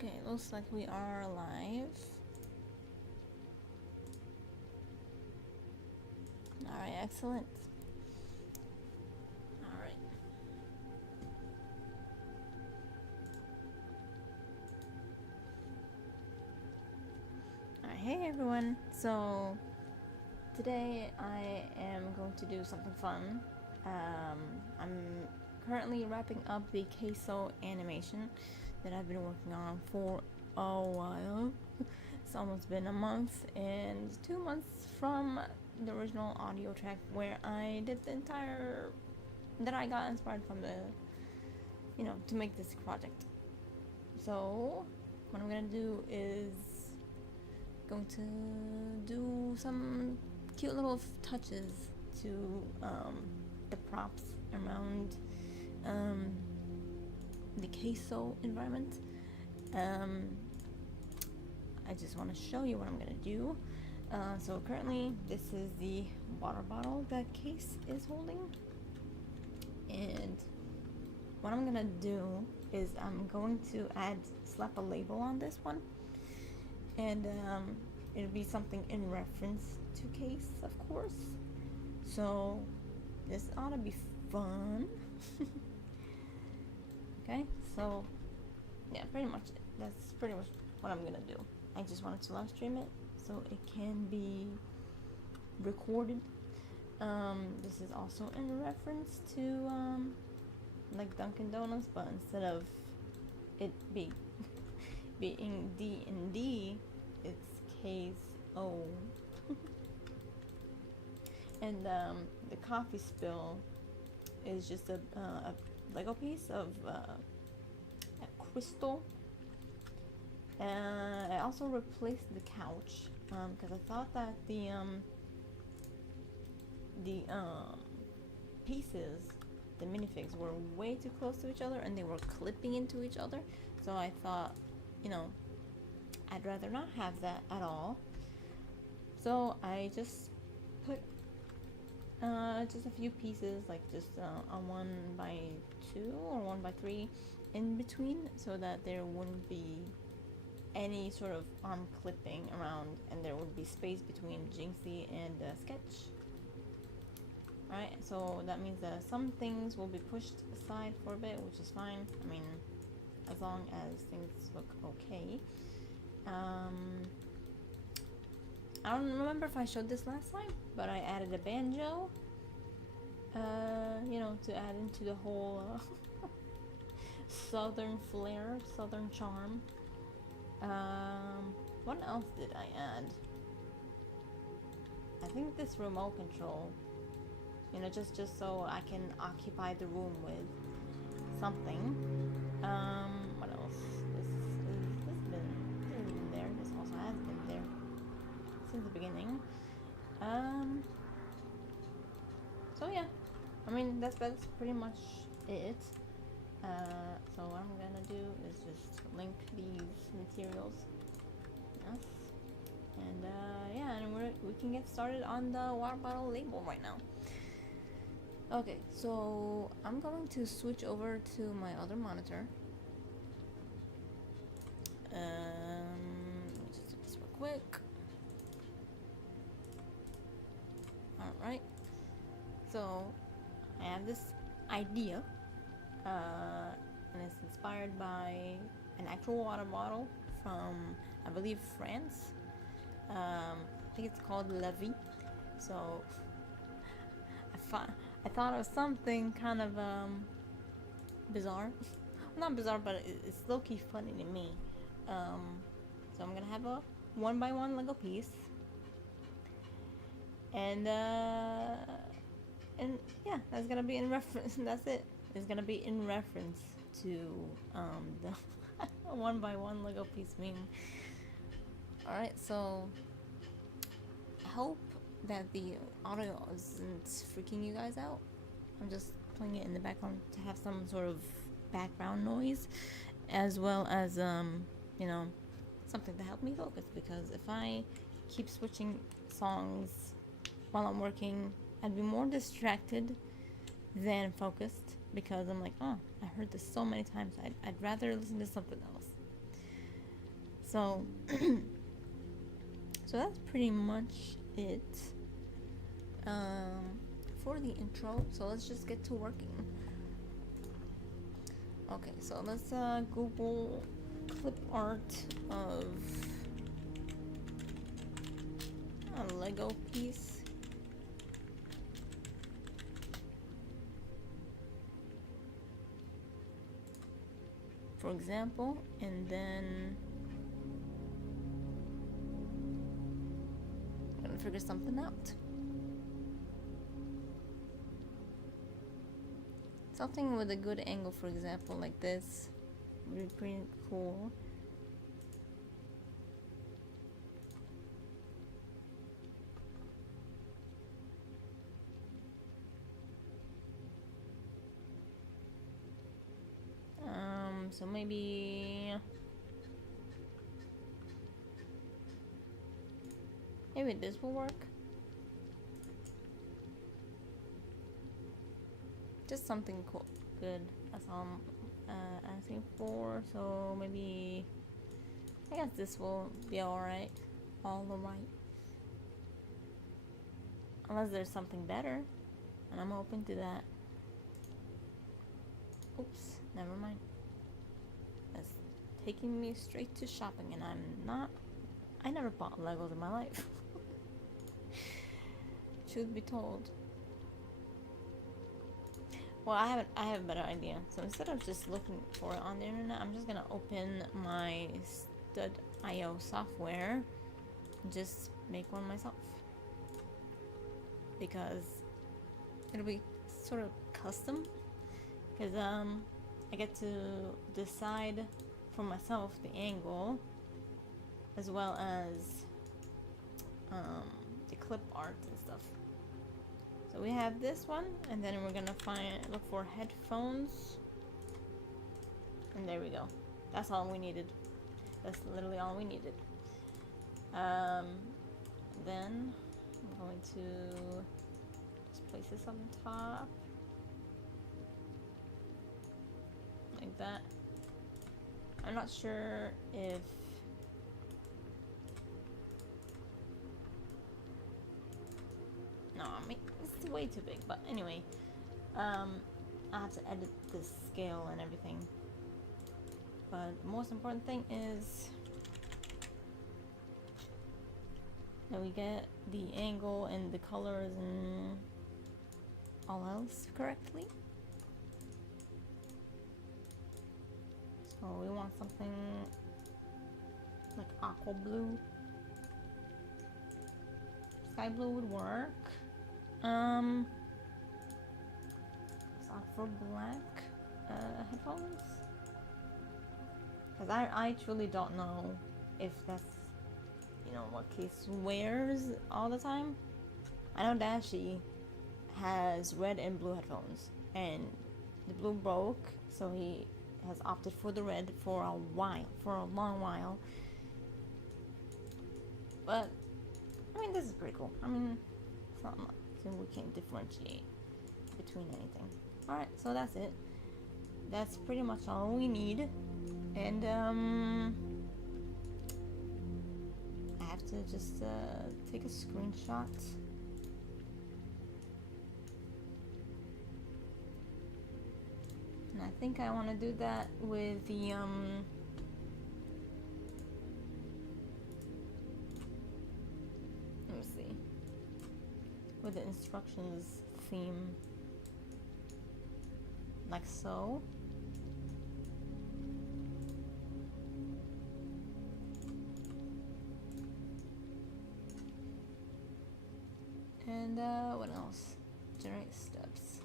Okay, looks like we are live. Alright, excellent. Alright. Alright, hey everyone. So, today I am going to do something fun. I'm currently wrapping up the CaseOh animation that I've been working on for a while. It's almost been a month and 2 months from the original audio track where I did the entire, that I got inspired from the, to make this project. So what I'm gonna do is going to do some cute little touches to the props around the CaseOh environment. I just want to show you what I'm gonna do. So currently this is the water bottle that Case is holding, and what I'm gonna do is I'm going to slap a label on this one, and it'll be something in reference to Case, of course. So this ought to be fun. Okay, so yeah, that's pretty much what I'm gonna do. I just wanted to live stream it so it can be recorded. This is also in reference to like Dunkin' Donuts, but instead of it being D&D, it's CaseOh. And the coffee spill is just a Lego piece of a crystal. I also replaced the couch because I thought that the pieces, the minifigs, were way too close to each other and they were clipping into each other. So I thought, I'd rather not have that at all. So I just put just a few pieces, like just a 1x2 or 1x3 in between, so that there wouldn't be any sort of arm clipping around and there would be space between Jinxie and Sketch. Alright, so that means that some things will be pushed aside for a bit, which is fine. I mean, as long as things look okay. I don't remember if I showed this last time, but I added a banjo, to add into the whole southern flair, southern charm. What else did I add? I think this remote control, just so I can occupy the room with something. What else? This has been there. This also has been there since the beginning. So yeah, I mean that's pretty much it. So what I'm gonna do is just link these materials. Yes. And yeah, and we can get started on the water bottle label right now. Okay, so I'm going to switch over to my other monitor. Let me just do this real quick. Alright, so I have this idea, and it's inspired by an actual water bottle from, I believe, France. I think it's called La Vie. So I thought of something kind of bizarre. Not bizarre, but it's low-key funny to me. So I'm gonna have a 1x1 Lego piece, and yeah, that's gonna be in reference. That's it. It's gonna be in reference to the 1x1 Lego piece meme. Alright, so I hope that the audio isn't freaking you guys out. I'm just playing it in the background to have some sort of background noise, as well as something to help me focus, because if I keep switching songs while I'm working, I'd be more distracted than focused, because I'm like, oh, I heard this so many times, I'd rather listen to something else. So, so that's pretty much it for the intro. So let's just get to working. Okay, so let's Google clip art of a Lego piece. For example, and then I'm gonna figure something out. Something with a good angle, for example, like this would be pretty cool. So maybe this will work. Just something cool, good. That's all I'm asking for. So maybe I guess this will be alright. All right. Unless there's something better, and I'm open to that. Oops, never mind. That's taking me straight to shopping, and I never bought Legos in my life. Truth be told. Well, I have a better idea. So instead of just looking for it on the internet, I'm just gonna open my stud.io software and just make one myself. Because it'll be sort of custom. Because I get to decide for myself the angle, as well as the clip art and stuff. So we have this one, and then we're gonna look for headphones, and there we go. That's all we needed. That's literally all we needed. Then I'm going to just place this on top, like that. I'm not sure if no, I mean, it's way too big, but anyway, I have to edit the scale and everything. But the most important thing is that we get the angle and the colors and all else correctly. So we want something like aqua blue. Sky blue would work. Let's opt for black headphones. Because I truly don't know if that's, you know, what Case wears all the time. I know Dashi has red and blue headphones, and the blue broke, so he has opted for the red for a long while. But I mean, this is pretty cool. I mean, it's not much, so we can't differentiate between anything. Alright, so that's it. That's pretty much all we need. And I have to just take a screenshot. And I think I want to do that with the let me see, with the instructions theme, like so. And what else? Generate steps.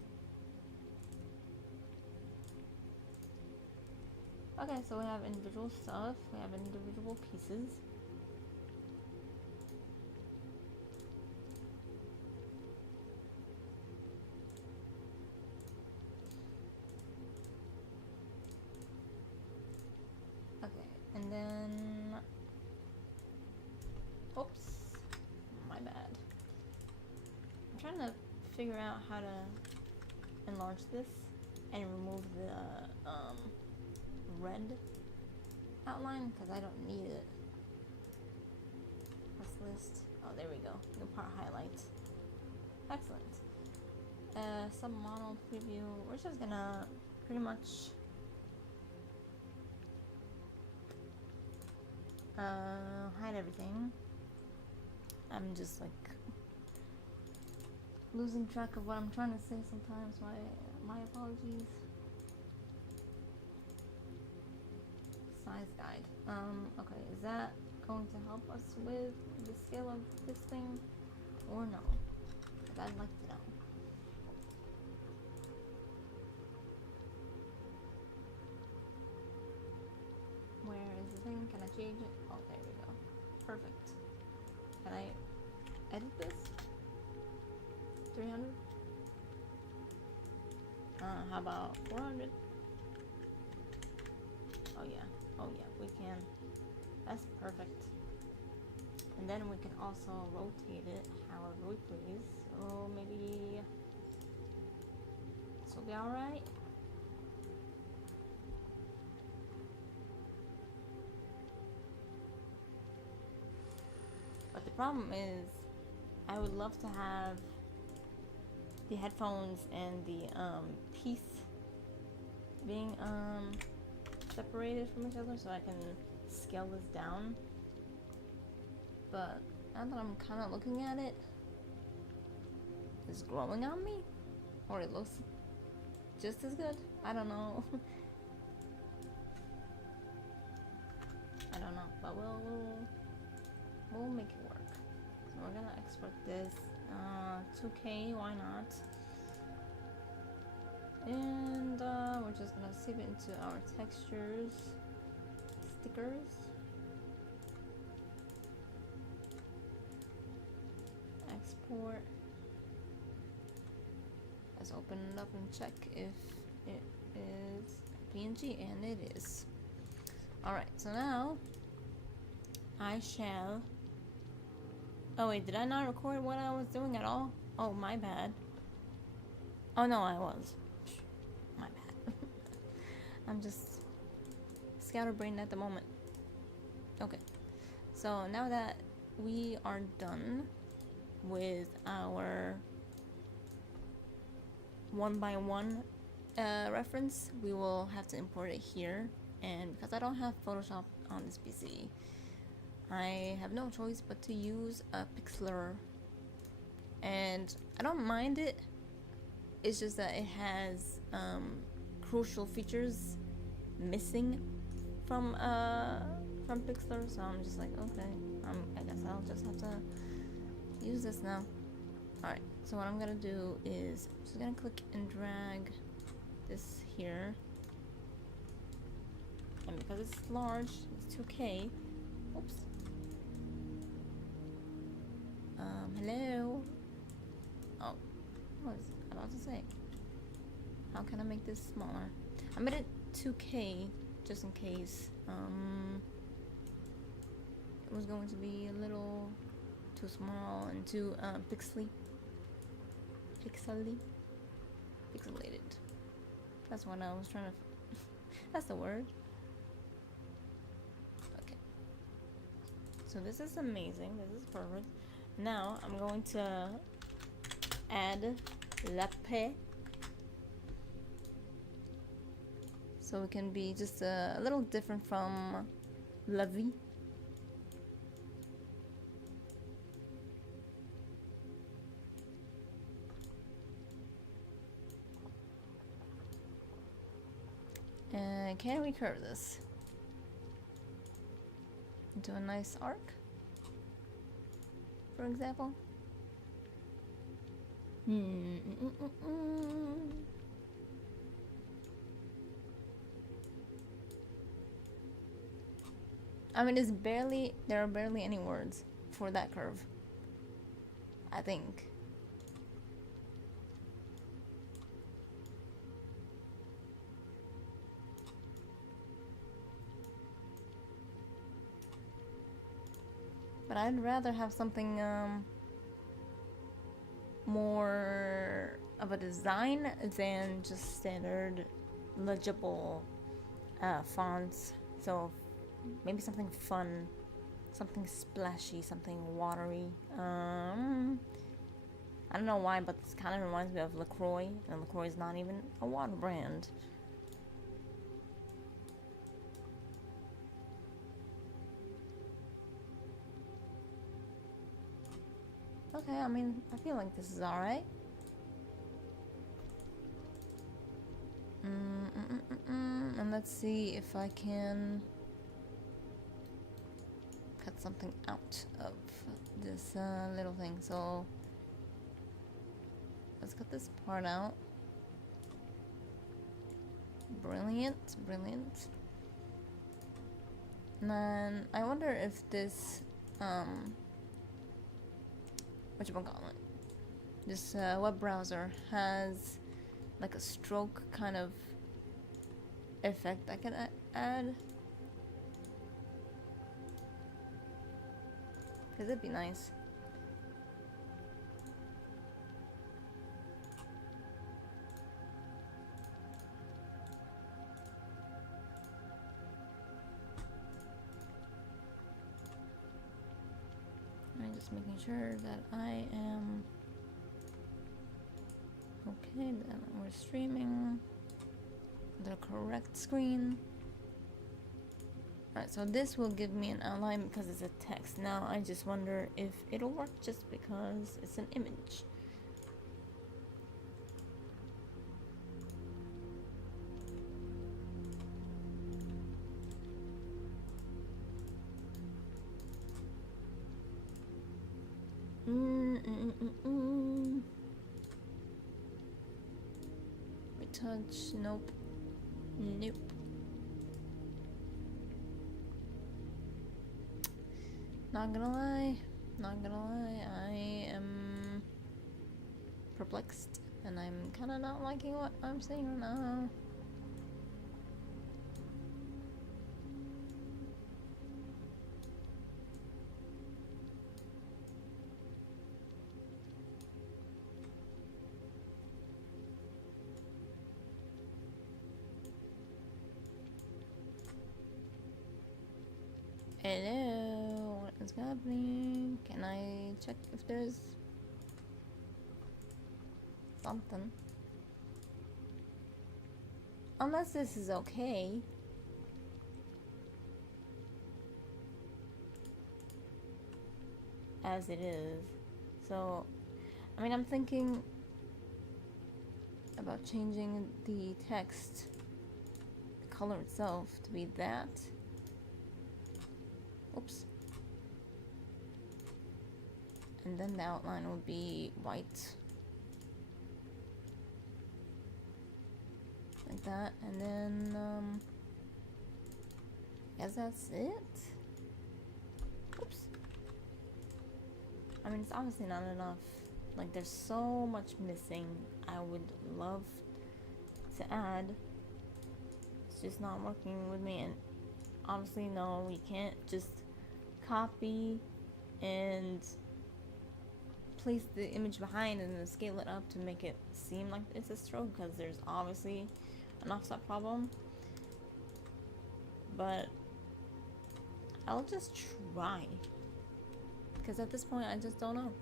Okay, so we have individual stuff, we have individual pieces. Okay, and then, oops, my bad. I'm trying to figure out how to enlarge this and remove the red outline, because I don't need it. checklist. Oh, there we go. New part highlight. Excellent. Some model preview. We're just gonna pretty much hide everything. I'm just like losing track of what I'm trying to say sometimes. My apologies. Size guide. Okay, is that going to help us with the scale of this thing or no? Because I'd like to know. Where is the thing? Can I change it? Oh, there we go. Perfect. Can I edit this? 300? How about 400? Oh yeah, we can. That's perfect. And then we can also rotate it however we please. So maybe this will be alright. But the problem is, I would love to have the headphones and the piece being separated from each other so I can scale this down. But now that I'm kind of looking at it, it's growing on me, or it looks just as good. I don't know. I don't know, but we'll make it work. So we're gonna export this 2K, why not? And we're just gonna save it into our textures, stickers. Export. Let's open it up and check if it is PNG, and it is. Alright, so now I shall. Oh wait, did I not record what I was doing at all? Oh, my bad. Oh no, I was. My bad. I'm just scatterbrained at the moment. Okay, so now that we are done with our 1x1 reference, we will have to import it here. And because I don't have Photoshop on this PC, I have no choice but to use a pixeler. And I don't mind it. It's just that it has crucial features missing from Pixlr, so I'm just like, okay, I guess I'll just have to use this now. Alright, so what I'm gonna do is I'm just gonna click and drag this here, and because it's large, it's 2K. Oops. Hello. Oh, what was I about to say? How can I make this smaller? I made it 2K just in case it was going to be a little too small and too pixelated. That's what I was trying to. That's the word. Okay. So this is amazing. This is perfect. Now I'm going to add WIP, so it can be just a little different from la vie. Can we curve this into a nice arc, for example? I mean, there are barely any words for that curve, I think. But I'd rather have something more of a design than just standard legible fonts. So maybe something fun something splashy, something watery. I don't know why, but this kind of reminds me of LaCroix, and LaCroix is not even a water brand. Okay, I mean, I feel like this is alright. And let's see if I can cut something out of this little thing. So let's cut this part out. Brilliant, brilliant. And then I wonder if this whatchamacallit, this web browser has like a stroke kind of effect I can add, because it'd be nice. I'm just making sure that I am okay, that we're streaming the correct screen. Alright, so this will give me an outline because it's a text. Now I just wonder if it'll work just because it's an image. Retouch, nope. Nope. Not gonna lie, I am perplexed, and I'm kinda not liking what I'm seeing right now. Hello, what is happening? Can I check if there's something? Unless this is okay. As it is. So, I mean, I'm thinking about changing the text, the color itself, to be that. Oops. And then the outline will be white. Like that. And then, guess that's it? Oops. I mean, it's obviously not enough. Like, there's so much missing I would love to add. It's just not working with me, and obviously, no, we can't just copy and place the image behind and then scale it up to make it seem like it's a stroke, because there's obviously an offset problem. But I'll just try, because at this point I just don't know.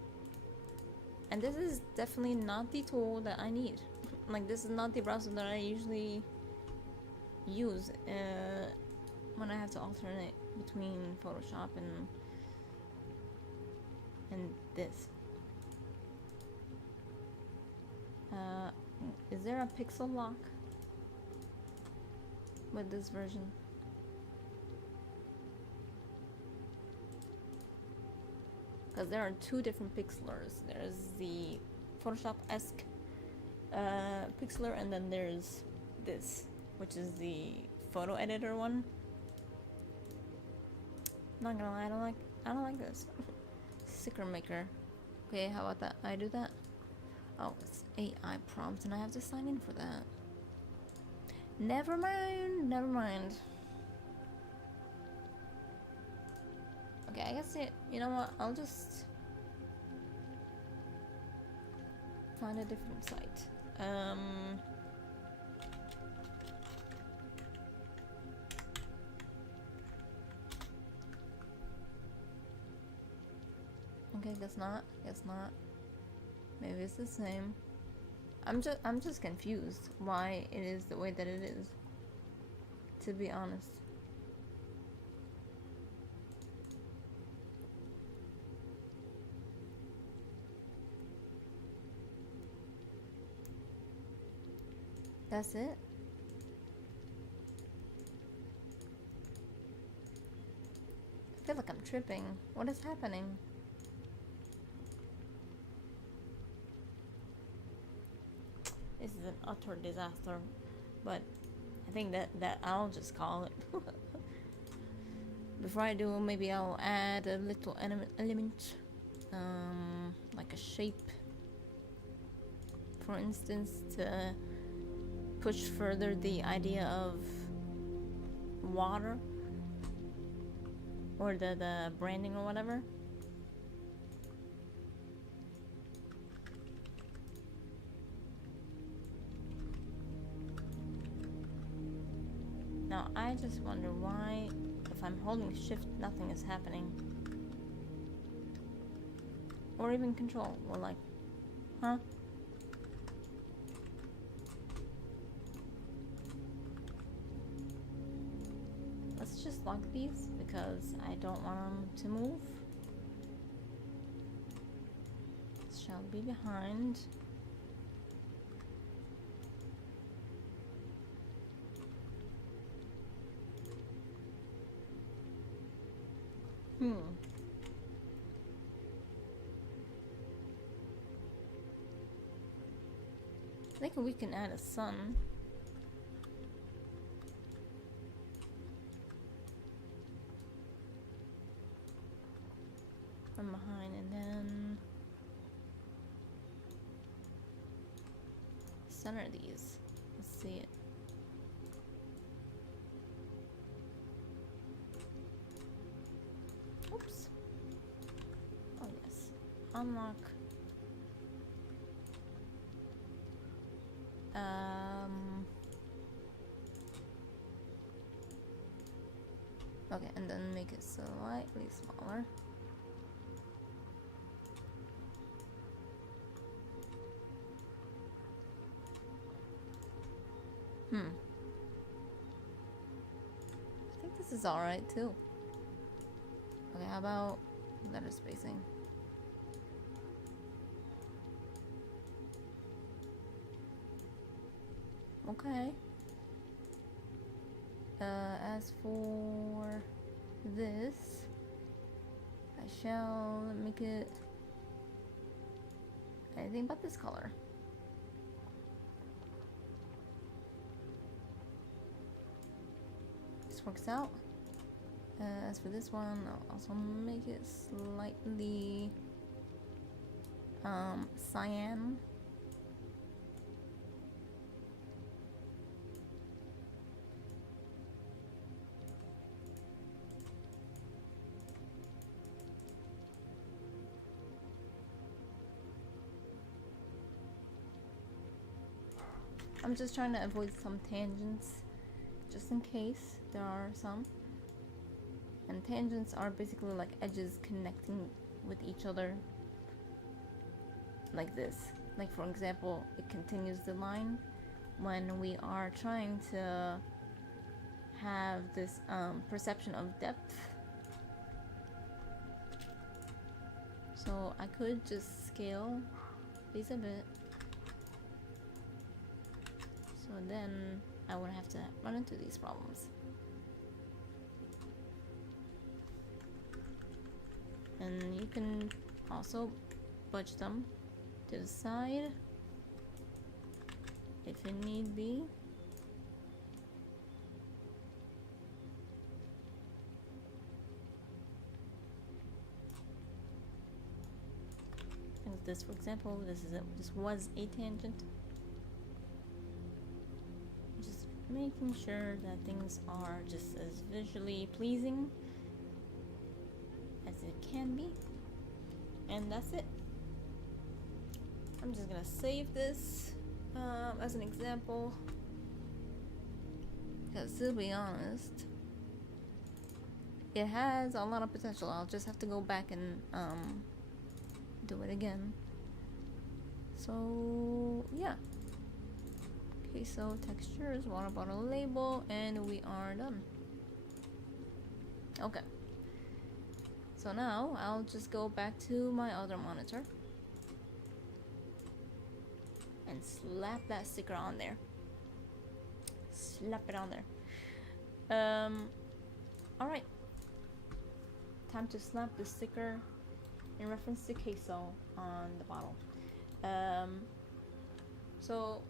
And this is definitely not the tool that I need. Like, this is not the browser that I usually use when I have to alternate between Photoshop and this. Is there a pixel lock with this version? Because there are two different pixelers. There's the Photoshop-esque pixeler, and then there's this, which is the photo editor one. Not gonna lie, I don't like this. Sticker maker. Okay, how about that? I do that. Oh, it's AI prompt, and I have to sign in for that. Never mind, never mind. Okay, I guess you know what? I'll just find a different site. Okay, guess not. Guess not. Maybe it's the same. I'm just confused why it is the way that it is. To be honest. That's it? I feel like I'm tripping. What is happening? This is an utter disaster, but I think that I'll just call it. Before I do, maybe I'll add a little element, like a shape, for instance, to push further the idea of water, or the branding or whatever. Now I just wonder why, if I'm holding shift, nothing is happening. Or even control, or like, huh? Let's just lock these, because I don't want them to move. This shall be behind. I think we can add a sun. From behind, and then center these. Let's see it. Oops. Oh yes. Unlock. Okay, and then make it slightly smaller. I think this is alright too. Okay, how about letter spacing? Okay. As for this, I shall make it anything but this color. This works out. As for this one, I'll also make it slightly cyan. I'm just trying to avoid some tangents, just in case there are some. And tangents are basically like edges connecting with each other, like this. Like for example, it continues the line when we are trying to have this perception of depth. So I could just scale these a bit, so then I wouldn't have to run into these problems. And you can also budge them to the side if it need be. And this, for example, this was a tangent. Just making sure that things are just as visually pleasing as it can be, and that's it. I'm just gonna save this as an example, because to be honest, it has a lot of potential. I'll just have to go back and do it again. So yeah, CaseOh textures, water bottle label, and we are done. Okay, so now I'll just go back to my other monitor and slap that sticker on there. Slap it on there. Alright, time to slap the sticker in reference to CaseOh on the bottle. So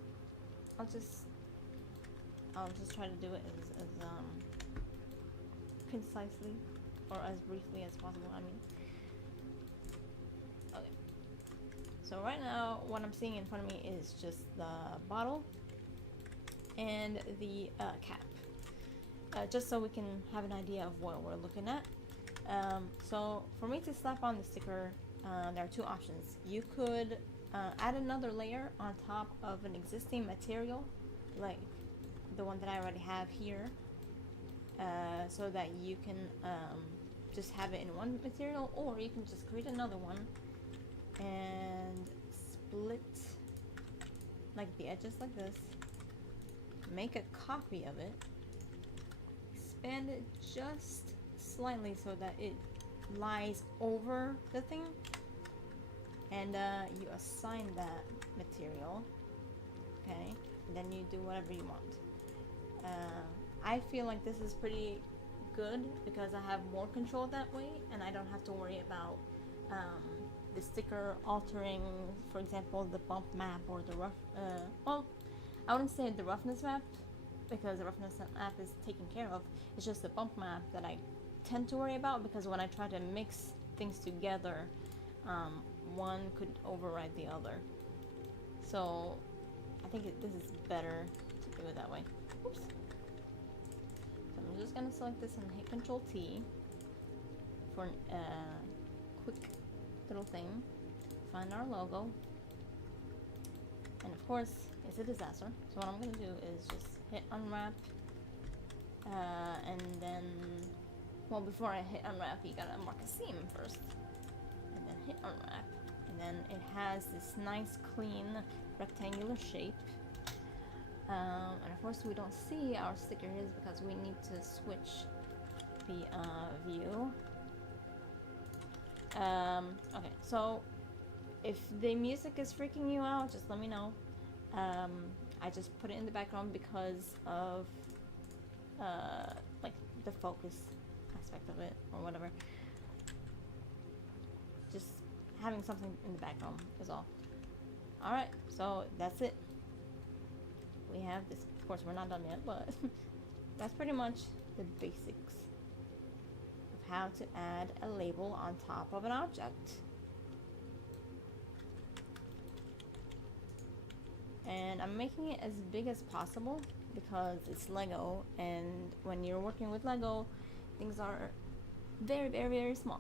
I'll just try to do it as concisely or as briefly as possible. I mean, okay. So right now, what I'm seeing in front of me is just the bottle and the cap, just so we can have an idea of what we're looking at. So for me to slap on the sticker, there are two options. You could add another layer on top of an existing material, like the one that I already have here, so that you can just have it in one material, or you can just create another one and split like the edges like this, make a copy of it, expand it just slightly so that it lies over the thing, and you assign that material, okay, and then you do whatever you want. I feel like this is pretty good because I have more control that way, and I don't have to worry about the sticker altering, for example, the bump map or the rough, well, I wouldn't say the roughness map, because the roughness map is taken care of. It's just the bump map that I tend to worry about, because when I try to mix things together, one could override the other. So I think this is better to do it that way. Oops. So I'm just gonna select this and hit Control T for a quick little thing. Find our logo, and of course it's a disaster. So what I'm gonna do is just hit unwrap, and then, well, before I hit unwrap, you gotta mark a seam first, and then hit unwrap, and then it has this nice clean rectangular shape, and of course we don't see our stickers because we need to switch the view. Okay, so if the music is freaking you out, just let me know. I just put it in the background because of like the focus aspect of it or whatever. Just having something in the background is all. Alright, so that's it. We have this. Of course, we're not done yet, but that's pretty much the basics of how to add a label on top of an object. And I'm making it as big as possible because it's Lego, and when you're working with Lego, things are very, very, very small.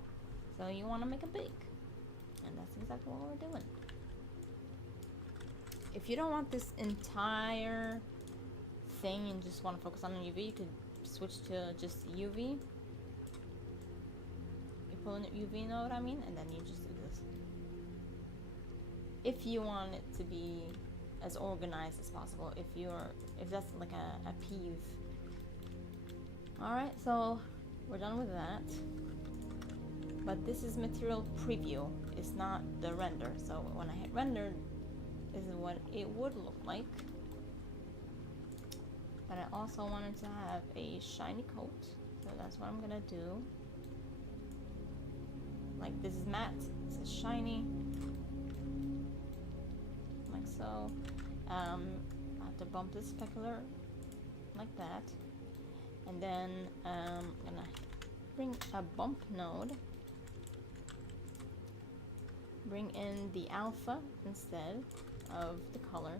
So you want to make it big, and that's exactly what we're doing. If you don't want this entire thing and just want to focus on the UV, you could switch to just UV. You pull in the UV, you know what I mean? And then you just do this. If you want it to be as organized as possible, if that's like a peeve. Alright, so we're done with that. But this is material preview, it's not the render. So when I hit render, this is what it would look like. But I also wanted to have a shiny coat, so that's what I'm gonna do. Like, this is matte, this is shiny, like so. I have to bump this specular like that, and then I'm gonna bring a bump node, bring in the alpha instead of the color,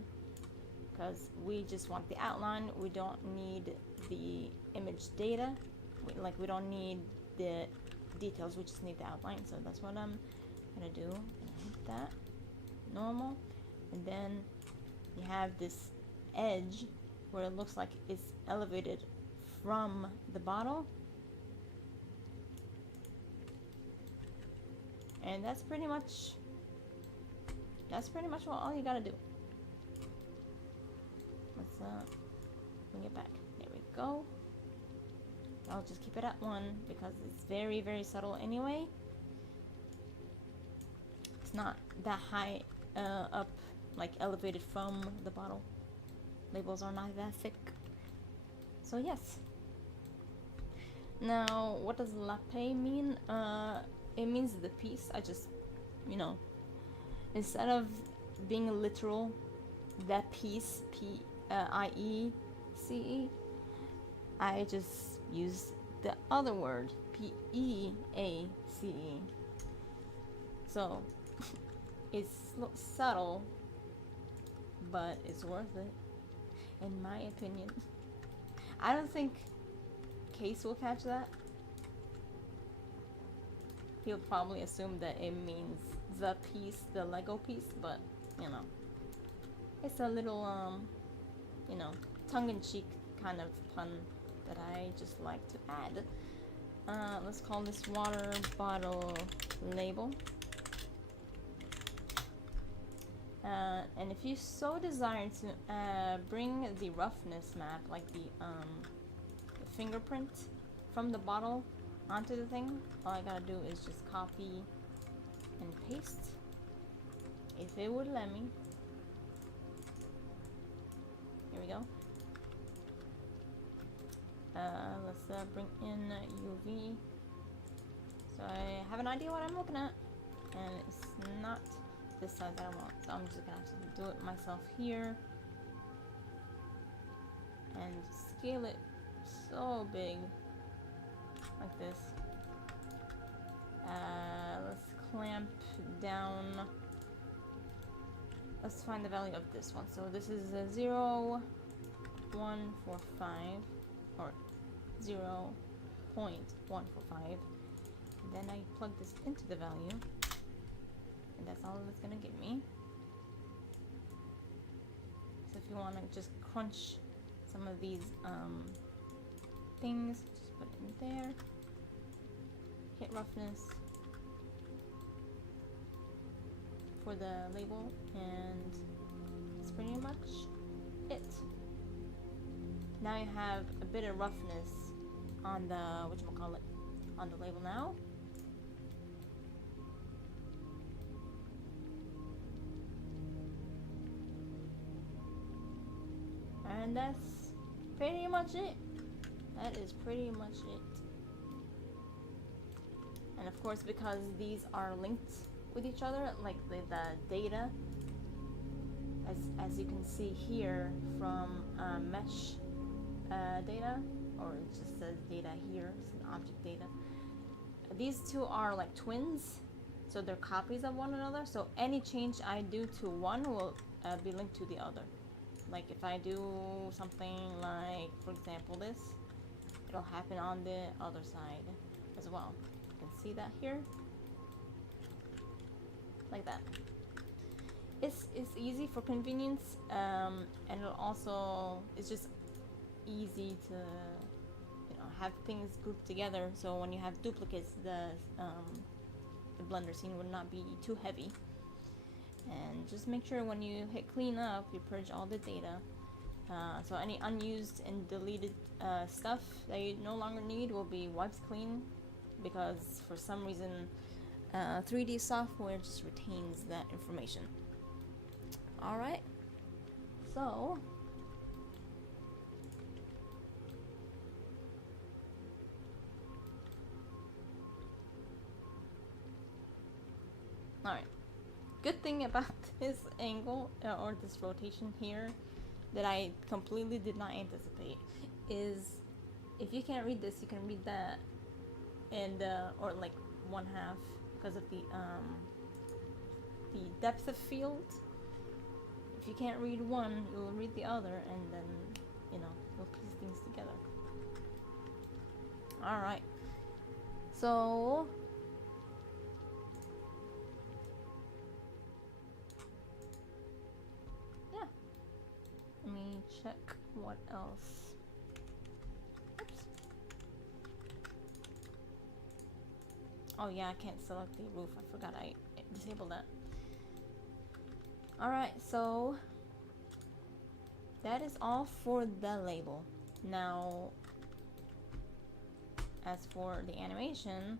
because we just want the outline. We don't need the image data. We don't need the details, we just need the outline. So that's what I'm gonna do. I'm gonna hit that normal, and then you have this edge where it looks like it's elevated from the bottle, and that's pretty much that's pretty much all you gotta do. Let's bring it back. There we go. I'll just keep it at 1 because it's very, very subtle anyway. It's not that high up, like elevated from the bottle. Labels are not that thick. So yes. Now, what does latte mean? It means the piece. I just, you know, instead of being literal, that piece, P-I-E-C-E, I just use the other word, P-E-A-C-E. So, it's subtle, but it's worth it, in my opinion. I don't think Case will catch that. He'll probably assume that it means the piece, the Lego piece, but, you know, it's a little, you know, tongue-in-cheek kind of pun that I just like to add. Let's call this water bottle label. And if you so desire to bring the roughness map, like the fingerprint from the bottle onto the thing, all I gotta do is just copy and paste, if it would let me. Here we go. Let's bring in UV. So I have an idea what I'm looking at, and it's not this size that I want. So I'm just gonna have to do it myself here and scale it so big, like this. Let's clamp down. Let's find the value of this one. So this is a 0.145 or 0.145. Then I plug this into the value, and that's all it's gonna give me. So if you want to just crunch some of these things, just put it in there. Hit roughness for the label, and that's pretty much it. Now you have a bit of roughness on the whatchamacallit, on the label now. And that's pretty much it. That is pretty much it. And of course, because these are linked with each other, like the data, as you can see here from mesh data, or it just says data here, it's an object data. These two are like twins, so they're copies of one another. So any change I do to one will be linked to the other. Like if I do something like, for example, this, it'll happen on the other side as well. You can see that here, like that. It's easy for convenience, and it'll also, it's just easy to, you know, have things grouped together. So when you have duplicates, the Blender scene would not be too heavy. And just make sure when you hit clean up, you purge all the data. So any unused and deleted stuff that you no longer need will be wiped clean, because for some reason 3D software just retains that information. Alright, so alright. Good thing about this angle or this rotation here that I completely did not anticipate is, if you can't read this, you can read that, and or like 1/2, because of the depth of field. If you can't read one, you'll read the other, and then, you know, you'll piece things together. All right, so let me check what else. Oops. Oh yeah, I can't select the roof. I forgot I disabled that. Alright, so that is all for the label. Now, as for the animation,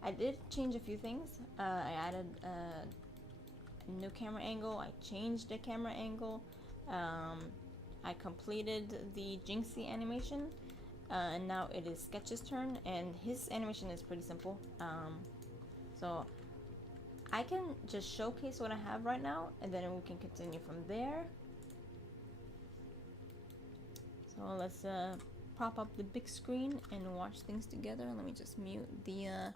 I did change a few things. I added a new camera angle, I changed the camera angle, I completed the Jinxie animation, and now it is Sketch's turn, and his animation is pretty simple. So I can just showcase what I have right now, and then we can continue from there. So let's prop up the big screen and watch things together. Let me just mute the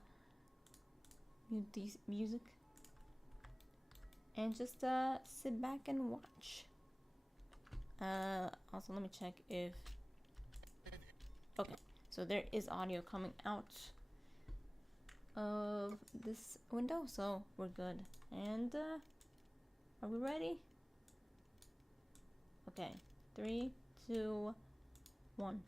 music and just sit back and watch. Also, let me check if... Okay, so there is audio coming out of this window, so we're good. And are we ready? Okay, 3, 2, 1.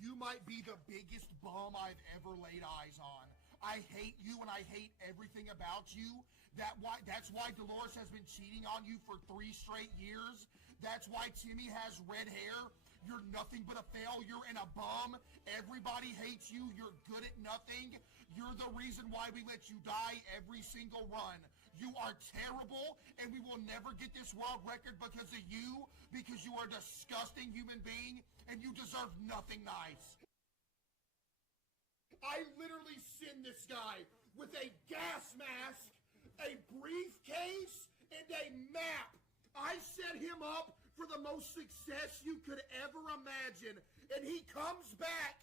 You might be the biggest bum I've ever laid eyes on. I hate you and I hate everything about you. That's why Dolores has been cheating on you for 3 straight years. That's why Timmy has red hair. You're nothing but a failure and a bum. Everybody hates you. You're good at nothing. You're the reason why we let you die every single run. You are terrible, and we will never get this world record because of you, because you are a disgusting human being, and you deserve nothing nice. I literally send this guy with a gas mask, a briefcase, and a map. I set him up for the most success you could ever imagine, and he comes back,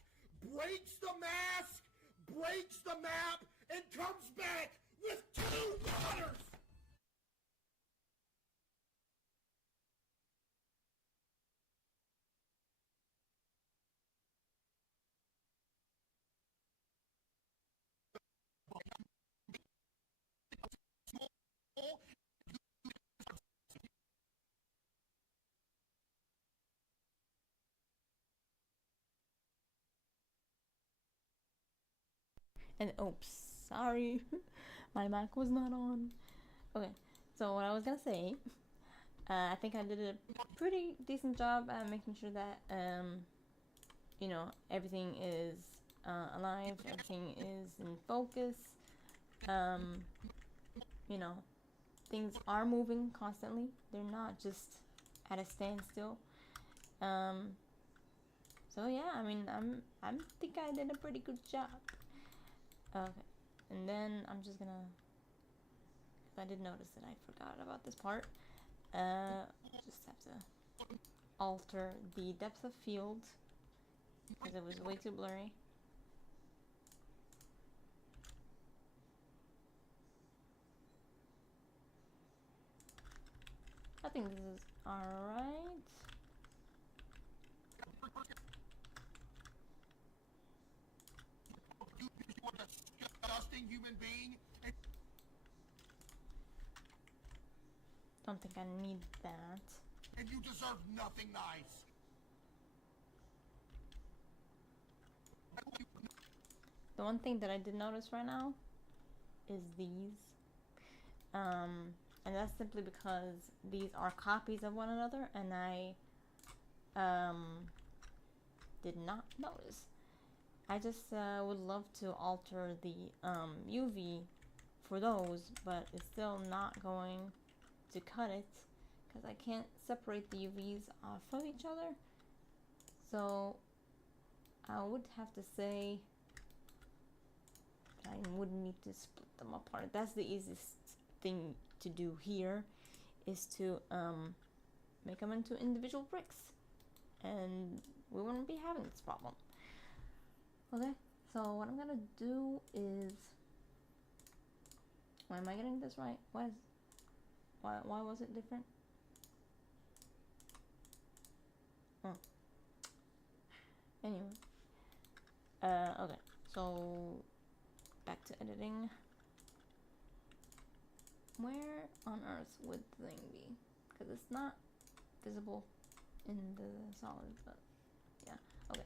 breaks the mask, breaks the map, and comes back with 2 daughters! And oops, sorry, my mic was not on. Okay, so what I was gonna say, I think I did a pretty decent job at making sure that you know, everything is alive, everything is in focus. You know, things are moving constantly. They're not just at a standstill. So yeah, I mean, I think I did a pretty good job. Okay, and then I'm just gonna, cause I did notice that I forgot about this part. Just have to alter the depth of field because it was way too blurry. I think this is alright. You are a disgusting human being. Don't think I need that. And you deserve nothing nice. The one thing that I did notice right now is these. And that's simply because these are copies of one another, and I did not notice. I just would love to alter the UV for those, but it's still not going to cut it because I can't separate the UVs off of each other. So I would have to say I would need to split them apart. That's the easiest thing to do here, is to make them into individual bricks, and we wouldn't be having this problem. Okay, so what I'm gonna do is, why am I getting this right? Why was it different? Oh. Anyway, okay, so back to editing. Where on earth would the thing be? Because it's not visible in the solid, but yeah, okay.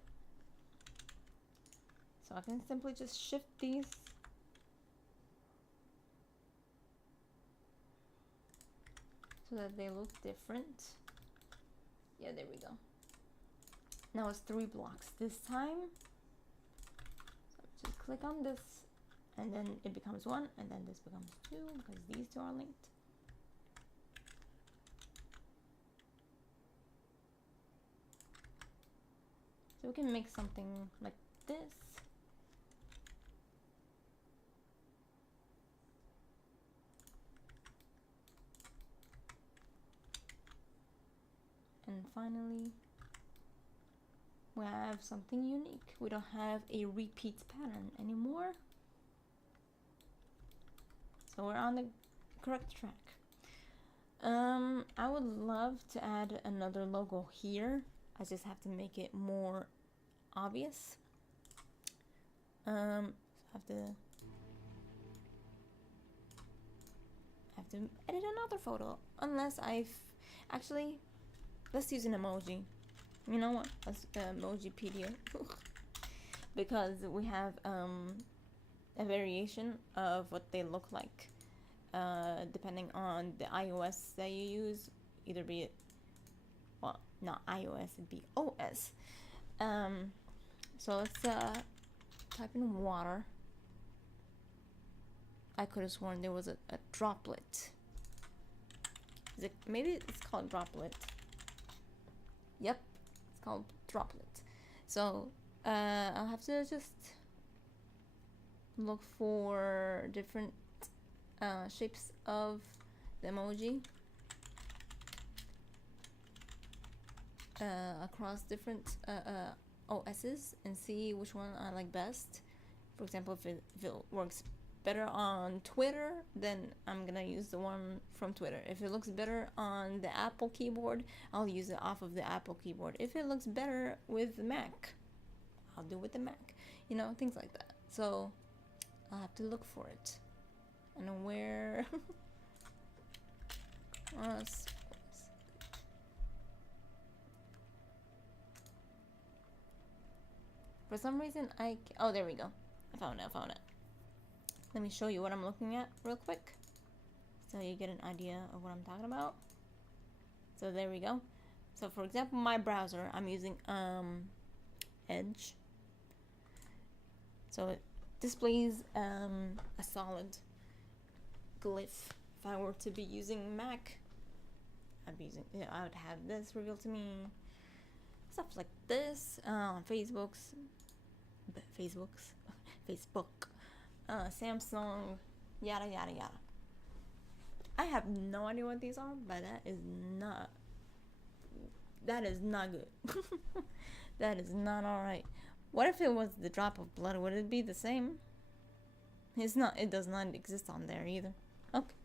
So I can simply just shift these so that they look different. Yeah, there we go. Now it's 3 blocks this time. So just click on this, and then it becomes 1, and then this becomes 2 because these 2 are linked. So we can make something like this. And finally, we have something unique. We don't have a repeat pattern anymore. So we're on the correct track. I would love to add another logo here. I just have to make it more obvious. So I have to edit another photo, unless actually, let's use an emoji. You know what? Let's Emojipedia. Because we have a variation of what they look like, depending on the iOS that you use. Either be it, well, not iOS, it'd be OS. So let's type in water. I could have sworn there was a droplet. Maybe it's called droplet. Yep, it's called droplet. So I'll have to just look for different shapes of the emoji across different OSs and see which one I like best. For example, if it works better on Twitter, then I'm gonna use the one from Twitter. If it looks better on the Apple keyboard, I'll use it off of the Apple keyboard. If it looks better with the Mac, I'll do it with the Mac. You know, things like that. So I'll have to look for it. And where for some reason oh, there we go. I found it. Let me show you what I'm looking at real quick so you get an idea of what I'm talking about. So there we go. So for example, my browser, I'm using Edge. So it displays a solid glyph. If I were to be using Mac, I would have this revealed to me. Stuff like this on Facebook, Samsung, yada yada yada. I have no idea what these are, but that is not good. That is not alright. What if it was the drop of blood? Would it be the same? It's not. It does not exist on there either. Okay,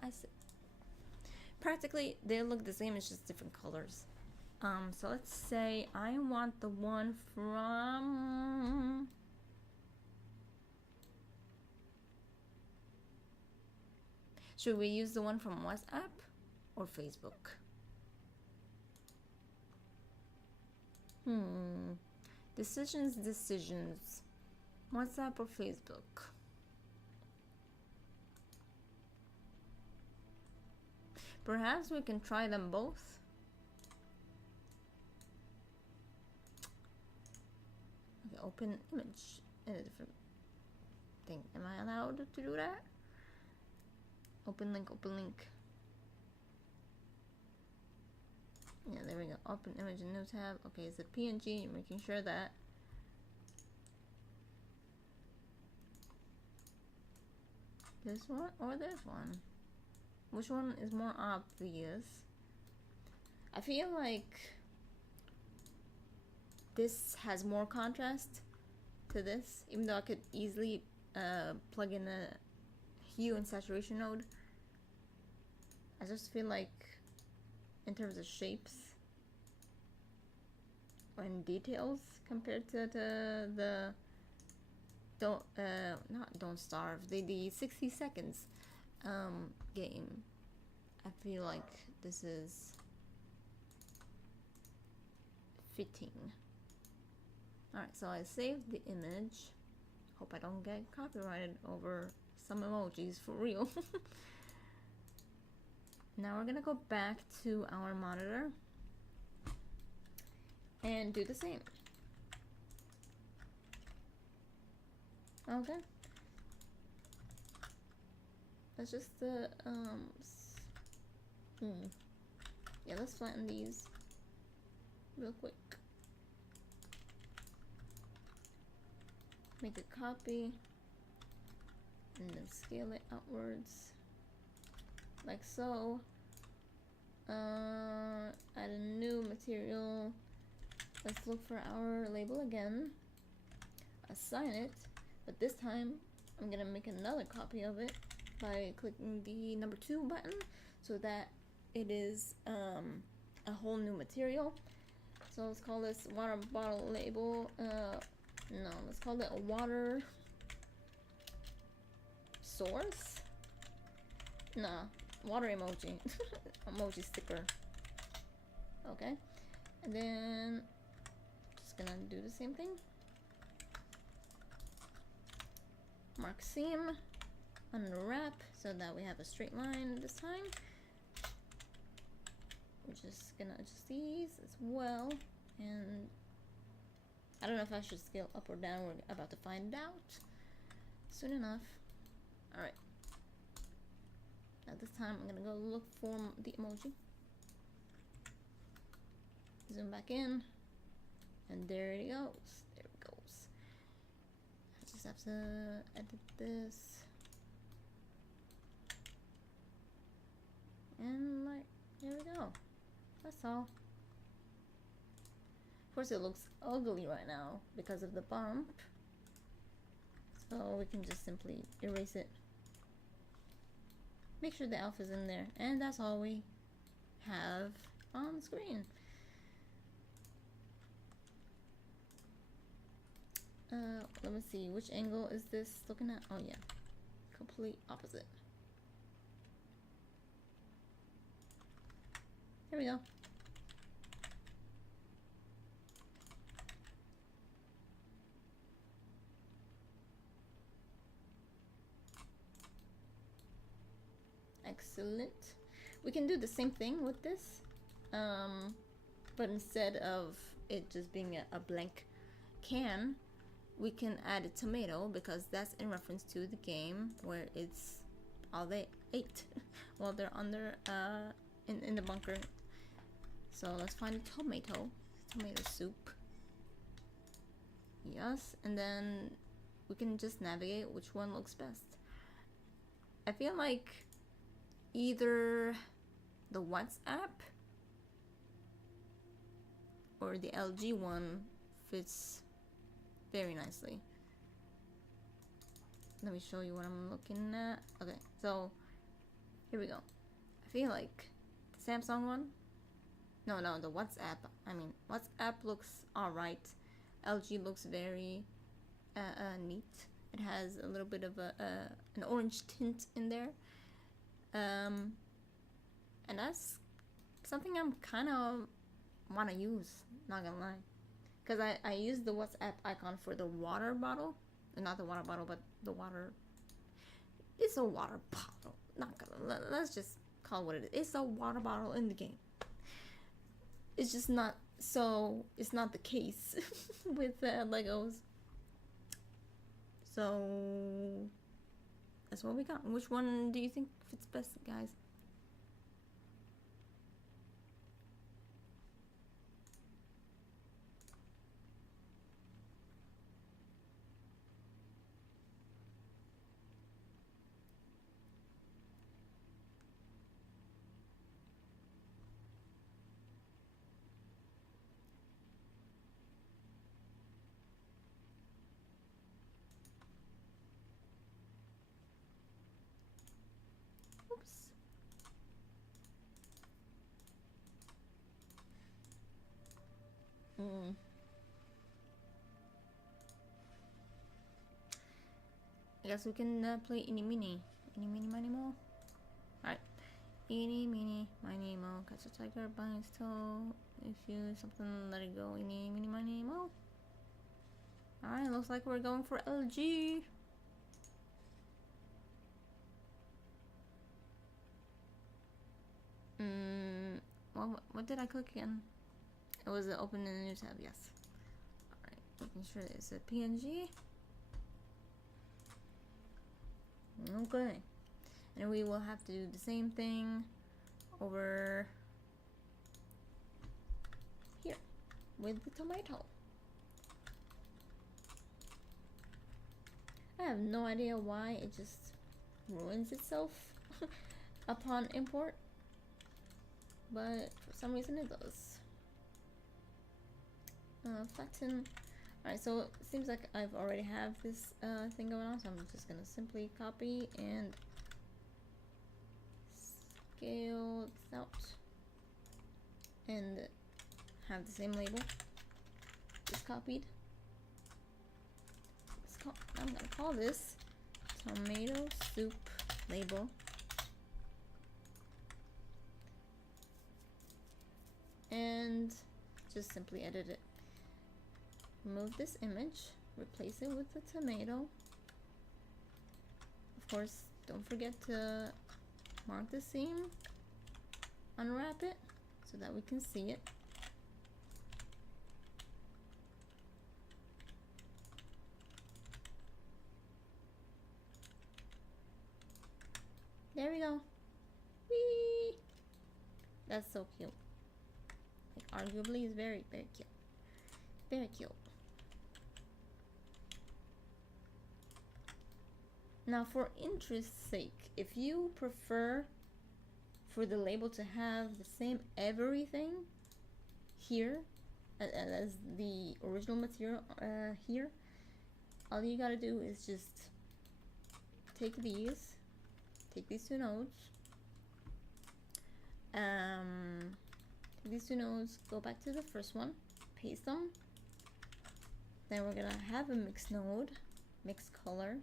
I see. Practically, they look the same. It's just different colors. So let's say I want the one from should we use the one from WhatsApp or Facebook? Decisions. WhatsApp or Facebook? Perhaps we can try them both. Okay, open image in a different thing. Am I allowed to do that? Open link. Yeah, there we go. Open image in new tab. Okay, it's a PNG. You're making sure that. This one or this one? Which one is more obvious? I feel like this has more contrast to this, even though I could easily plug in a hue and saturation node. I just feel like in terms of shapes and details compared to the don't starve, the 60 seconds game, I feel like this is fitting. Alright, so I saved the image. Hope I don't get copyrighted over some emojis for real. Now we're gonna go back to our monitor and do the same. Okay. That's just the yeah, let's flatten these real quick. Make a copy and then scale it outwards like so. Add a new material. Let's look for our label again, assign it, but this time I'm gonna make another copy of it by clicking the number 2 button so that it is a whole new material. So let's call this water bottle label. No, let's call it a water source. Nah, water emoji. Emoji sticker. Okay, and then just gonna do the same thing. Mark seam, unwrap so that we have a straight line this time. We're just gonna adjust these as well, and I don't know if I should scale up or down. We're about to find out soon enough. Alright. Now this time I'm gonna go look for the emoji. Zoom back in. And there it goes. There it goes. I just have to edit this. And like, there we go. That's all. Of course it looks ugly right now because of the bump. So we can just simply erase it. Make sure the alpha is in there. And that's all we have on the screen. Let me see, which angle is this looking at? Oh yeah, complete opposite. Here we go. Excellent. We can do the same thing with this, but instead of it just being a blank can, we can add a tomato because that's in reference to the game where it's all they ate while they're under in the bunker. So let's find a tomato soup. Yes, and then we can just navigate which one looks best. I feel like either the WhatsApp or the LG one fits very nicely. Let me show you what I'm looking at. Okay, so here we go. I feel like the Samsung one, no, the WhatsApp. I mean, WhatsApp looks alright. LG looks very neat. It has a little bit of an orange tint in there. And that's something I'm kind of want to use, not gonna lie. Because I use the WhatsApp icon for the water bottle. Not the water bottle, but the water. It's a water bottle. Not gonna, let's just call it what it is. It's a water bottle in the game. It's just not, so it's not the case with Legos. So that's what we got. Which one do you think fits best, guys? Oops. I guess we can play Any Mini Money Mo. Alright. Eeny, meeny, miny, mo. Catch a tiger by its toe. If you something, let it go. Eeny, meeny, miny, mo. Alright, looks like we're going for LG. What did I click again? It was open in a new tab, yes. Alright, making sure it's a PNG. Okay. And we will have to do the same thing over here with the tomato. I have no idea why it just ruins itself upon import, but for some reason it does. Flatten. Alright, so it seems like I've already have this thing going on, so I'm just gonna simply copy and scale this out and have the same label just copied. I'm gonna call this tomato soup label, and just simply edit it. Remove this image, replace it with the tomato. Of course, don't forget to mark the seam, unwrap it so that we can see it. There we go. Whee! That's so cute. Like, arguably, it's very, very cute. Very cute. Now, for interest's sake, if you prefer for the label to have the same everything here as the original material here, all you gotta do is just take these two nodes, go back to the first one, paste them. Then we're gonna have a mix node, mix color,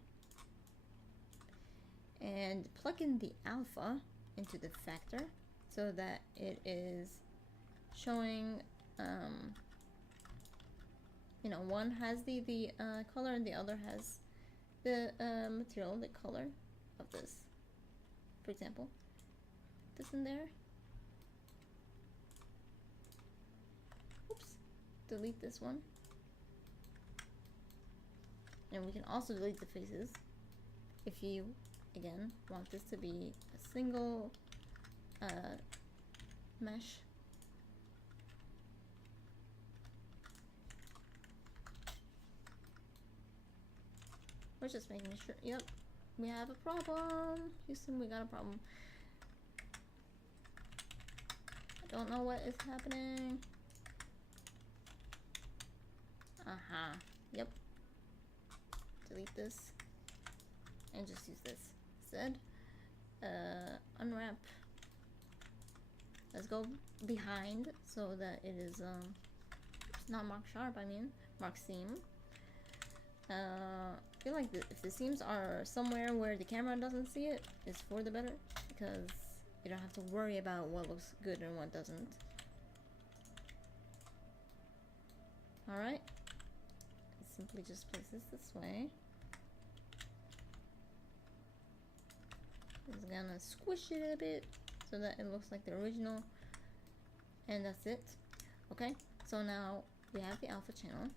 and plug in the alpha into the factor so that it is showing, you know, one has the color and the other has the material, the color of this. For example, this in there. Oops, delete this one. And we can also delete the faces if you, again, want this to be a single mesh. We're just making sure. Yep, we have a problem. Houston, we got a problem. I don't know what is happening. Yep. Delete this and just use this instead. Unwrap. Let's go behind so that it is it's not marked sharp. I mean, mark seam. I feel like if the seams are somewhere where the camera doesn't see it, it's for the better, because you don't have to worry about what looks good and what doesn't. Alright, simply just place this way. Just gonna squish it a bit so that it looks like the original, and that's it. Okay, so now we have the alpha channel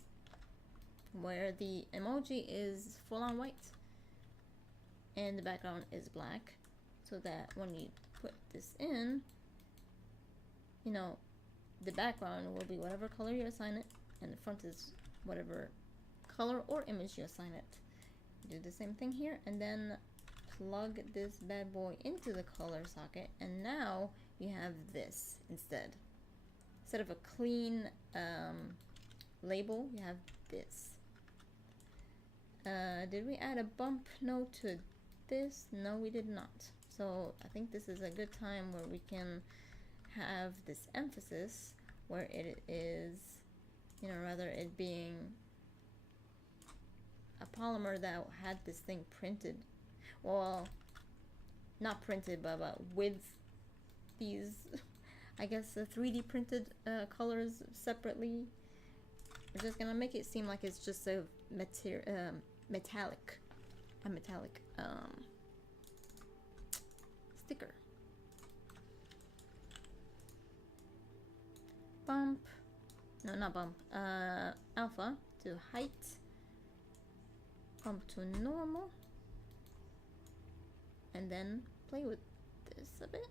where the emoji is full on white and the background is black, so that when you put this in, you know, the background will be whatever color you assign it and the front is whatever color or image you assign it. Do the same thing here, and then plug this bad boy into the color socket, and now you have this instead of a clean label. You have this. Did we add a bump node to this? No, we did not. So I think this is a good time where we can have this emphasis where it is, you know, rather it being a polymer that had this thing printed. Well, not printed, but with these, I guess, 3D printed colors separately. We're just gonna make it seem like it's just a metallic sticker. Bump, no, not bump, alpha to height, bump to normal, and then play with this a bit.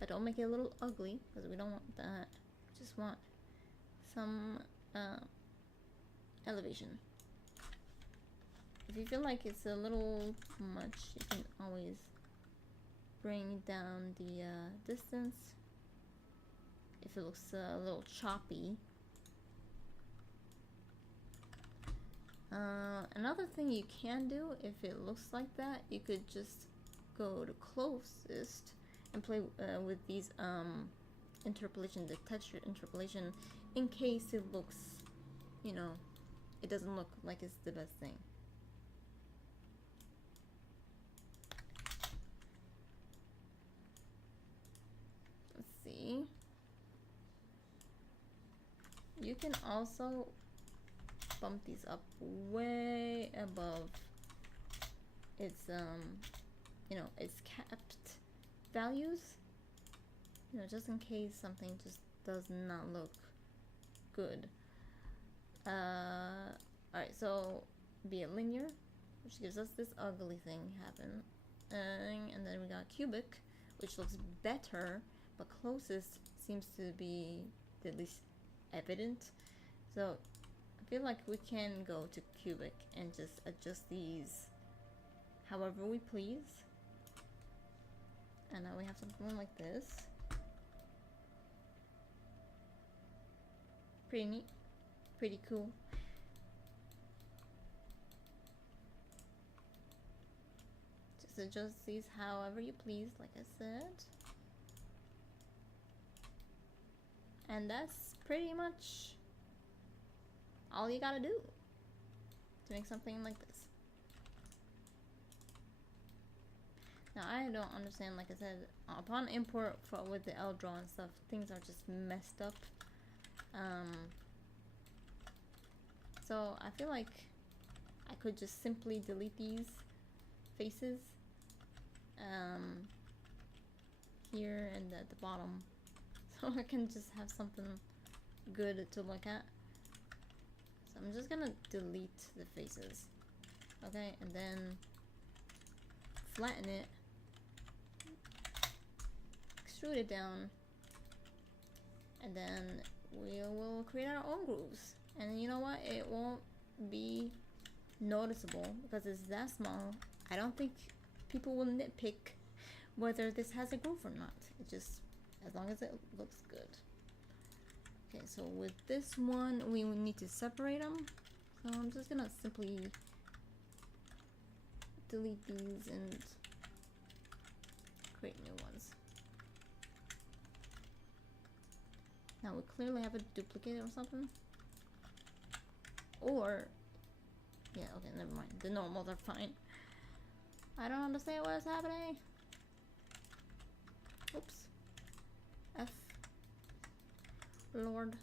But don't make it a little ugly, because we don't want that. We just want some elevation. If you feel like it's a little much, you can always bring down the distance. If it looks a little choppy. Another thing you can do, if it looks like that, you could just go to closest and play with these interpolation, the texture interpolation, in case it looks, you know, it doesn't look like it's the best thing. Let's see. You can also bump these up way above its you know, its capped values, you know, just in case something just does not look good. Alright, so be it linear, which gives us this ugly thing happen, and then we got cubic, which looks better, but closest seems to be the least evident. So I feel like we can go to cubic and just adjust these however we please. And now we have something like this. Pretty neat, pretty cool. Just adjust these however you please, like I said. And that's pretty much all you gotta do to make something like this. Now I don't understand, like I said, upon import with the LDraw and stuff, things are just messed up. So I feel like I could just simply delete these faces here and at the bottom, so I can just have something good to look at. So I'm just gonna delete the faces, okay, and then flatten it, extrude it down, and then we will create our own grooves. And you know what? It won't be noticeable because it's that small. I don't think people will nitpick whether this has a groove or not. It just, as long as it looks good. Okay, so with this one, we will need to separate them. So I'm just gonna simply delete these and create new ones. Now we clearly have a duplicate or something. Or, yeah, okay, never mind. The normals are fine. I don't understand what's happening. Oops. F. Lord.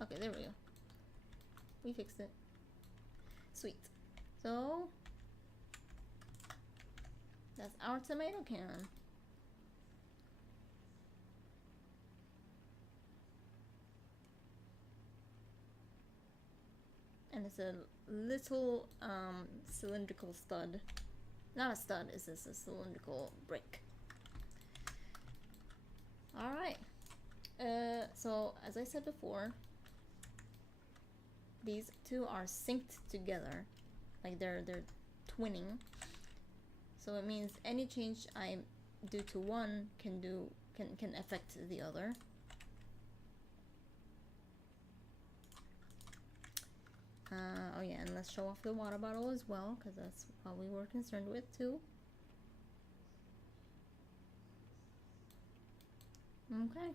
Okay, there we go. We fixed it. Sweet. So, that's our tomato can. And it's a little cylindrical stud. Not a stud, it's just a cylindrical brick. Alright. So as I said before, these two are synced together. Like they're twinning. So it means any change I do to one can affect the other. Oh yeah, and let's show off the water bottle as well, because that's what we were concerned with too. Okay.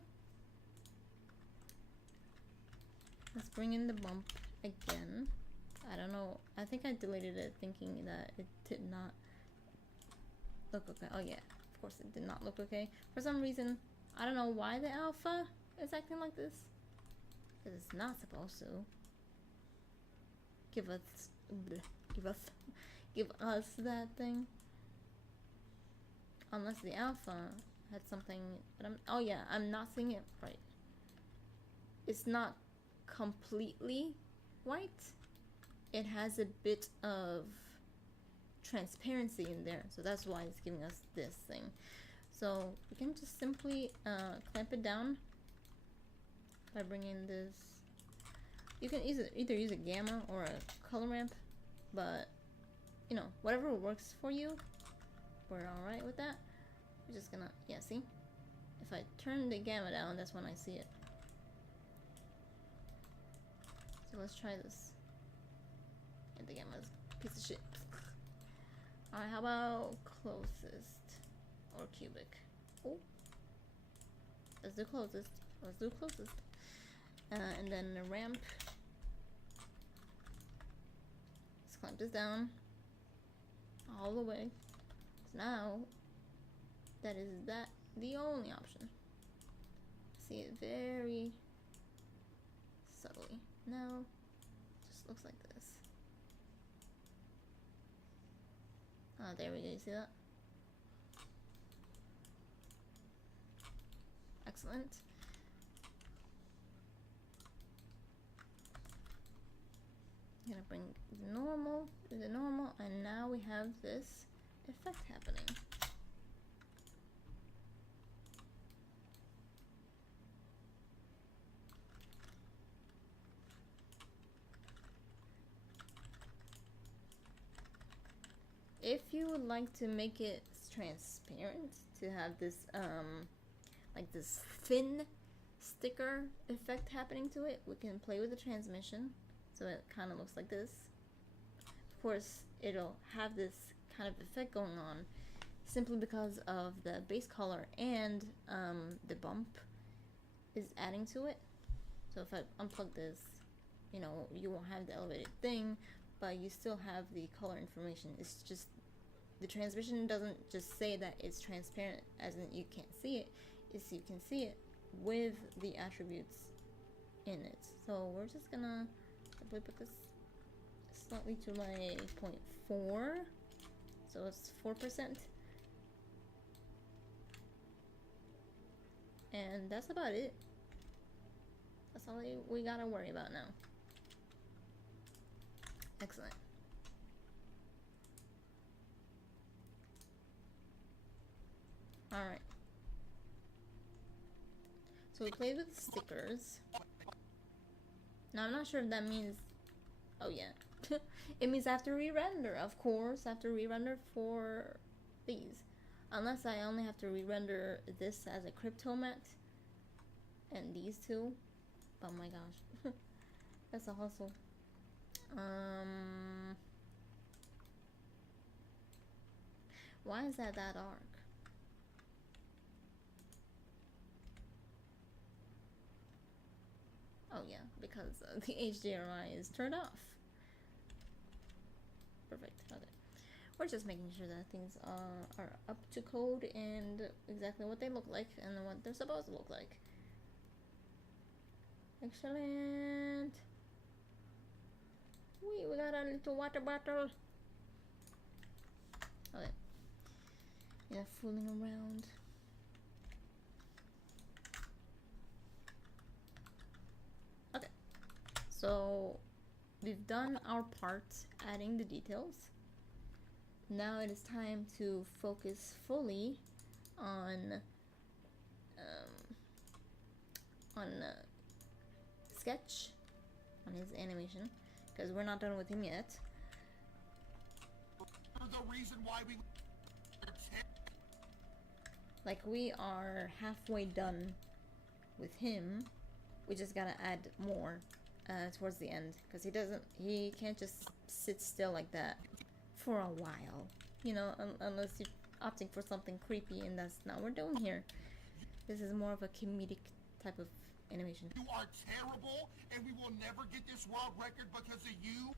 Let's bring in the bump again. I don't know, I think I deleted it thinking that it did not look okay. Oh yeah, of course it did not look okay. For some reason, I don't know why the alpha is acting like this. Because it's not supposed to. Give us that thing. Unless the alpha had something, but oh yeah, I'm not seeing it right. It's not completely white. It has a bit of transparency in there, so that's why it's giving us this thing. So we can just simply clamp it down by bringing this. You can either use a gamma or a color ramp, but you know, whatever works for you, we're alright with that. We're just gonna, yeah, see? If I turn the gamma down, that's when I see it. So let's try this. And the gamma's a piece of shit. Alright, how about closest or cubic? Oh, let's do closest. Let's do closest. And then the ramp. Let's clamp this down all the way. So now that is the only option. See it very subtly. Now it just looks like this. Ah, there we go. You see that? Excellent. I'm gonna bring the normal to the normal, and now we have this effect happening. If you would like to make it transparent, to have this like this thin sticker effect happening to it, we can play with the transmission so it kind of looks like this. Of course, it'll have this kind of effect going on simply because of the base color and the bump is adding to it. So if I unplug this, you know, you won't have the elevated thing, but you still have the color information. It's just the transmission doesn't just say that it's transparent as in you can't see it. It's you can see it with the attributes in it. So we're just gonna probably put this slightly to like 0.4, so it's 4%, and that's about it. That's all we gotta worry about now. Excellent. Alright. So we played with stickers. Now I'm not sure if that means... Oh yeah. It means after re-render, of course. After re-render for these. Unless I only have to re-render this as a cryptomat. And these two. Oh my gosh. That's a hustle. Why is that arc? Oh yeah, because the HDRI is turned off. Perfect. Okay. We're just making sure that things are up to code and exactly what they look like and what they're supposed to look like. Excellent. We got a little water bottle. Okay. Yeah, fooling around. Okay. So we've done our part adding the details. Now it is time to focus fully on Sketch, on his animation, because we're not done with him yet. The reason why we like we are halfway done with him. We just gotta add more towards the end, because he can't just sit still like that for a while, you know, unless you're opting for something creepy, and that's not what we're doing here. This is more of a comedic type of animation. You are terrible, and we will never get this world record because of you.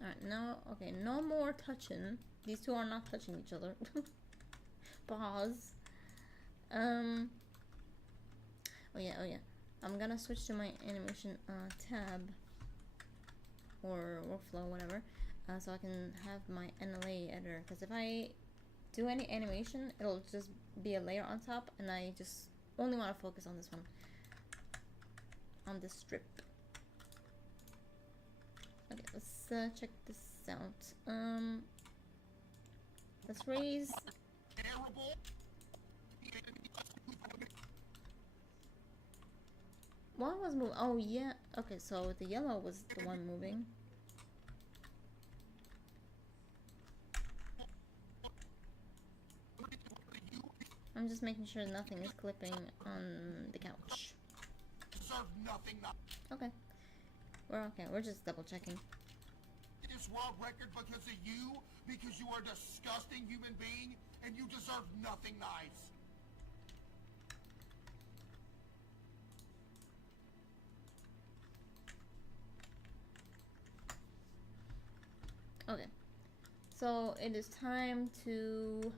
Alright, now, okay, no more touching. These two are not touching each other. Pause. Oh yeah. I'm gonna switch to my animation tab or workflow, whatever, so I can have my NLA editor. Because if I do any animation, it'll just be a layer on top, and I just only want to focus on this one, on this strip. Okay, let's check this out. Let's raise. What was moving? Oh yeah. Okay, so the yellow was the one moving. I'm just making sure nothing is clipping on the couch. Okay. We're okay. We're just double checking. This world record because of you, because you are a disgusting human being, and you deserve nothing nice. Okay. So it is time to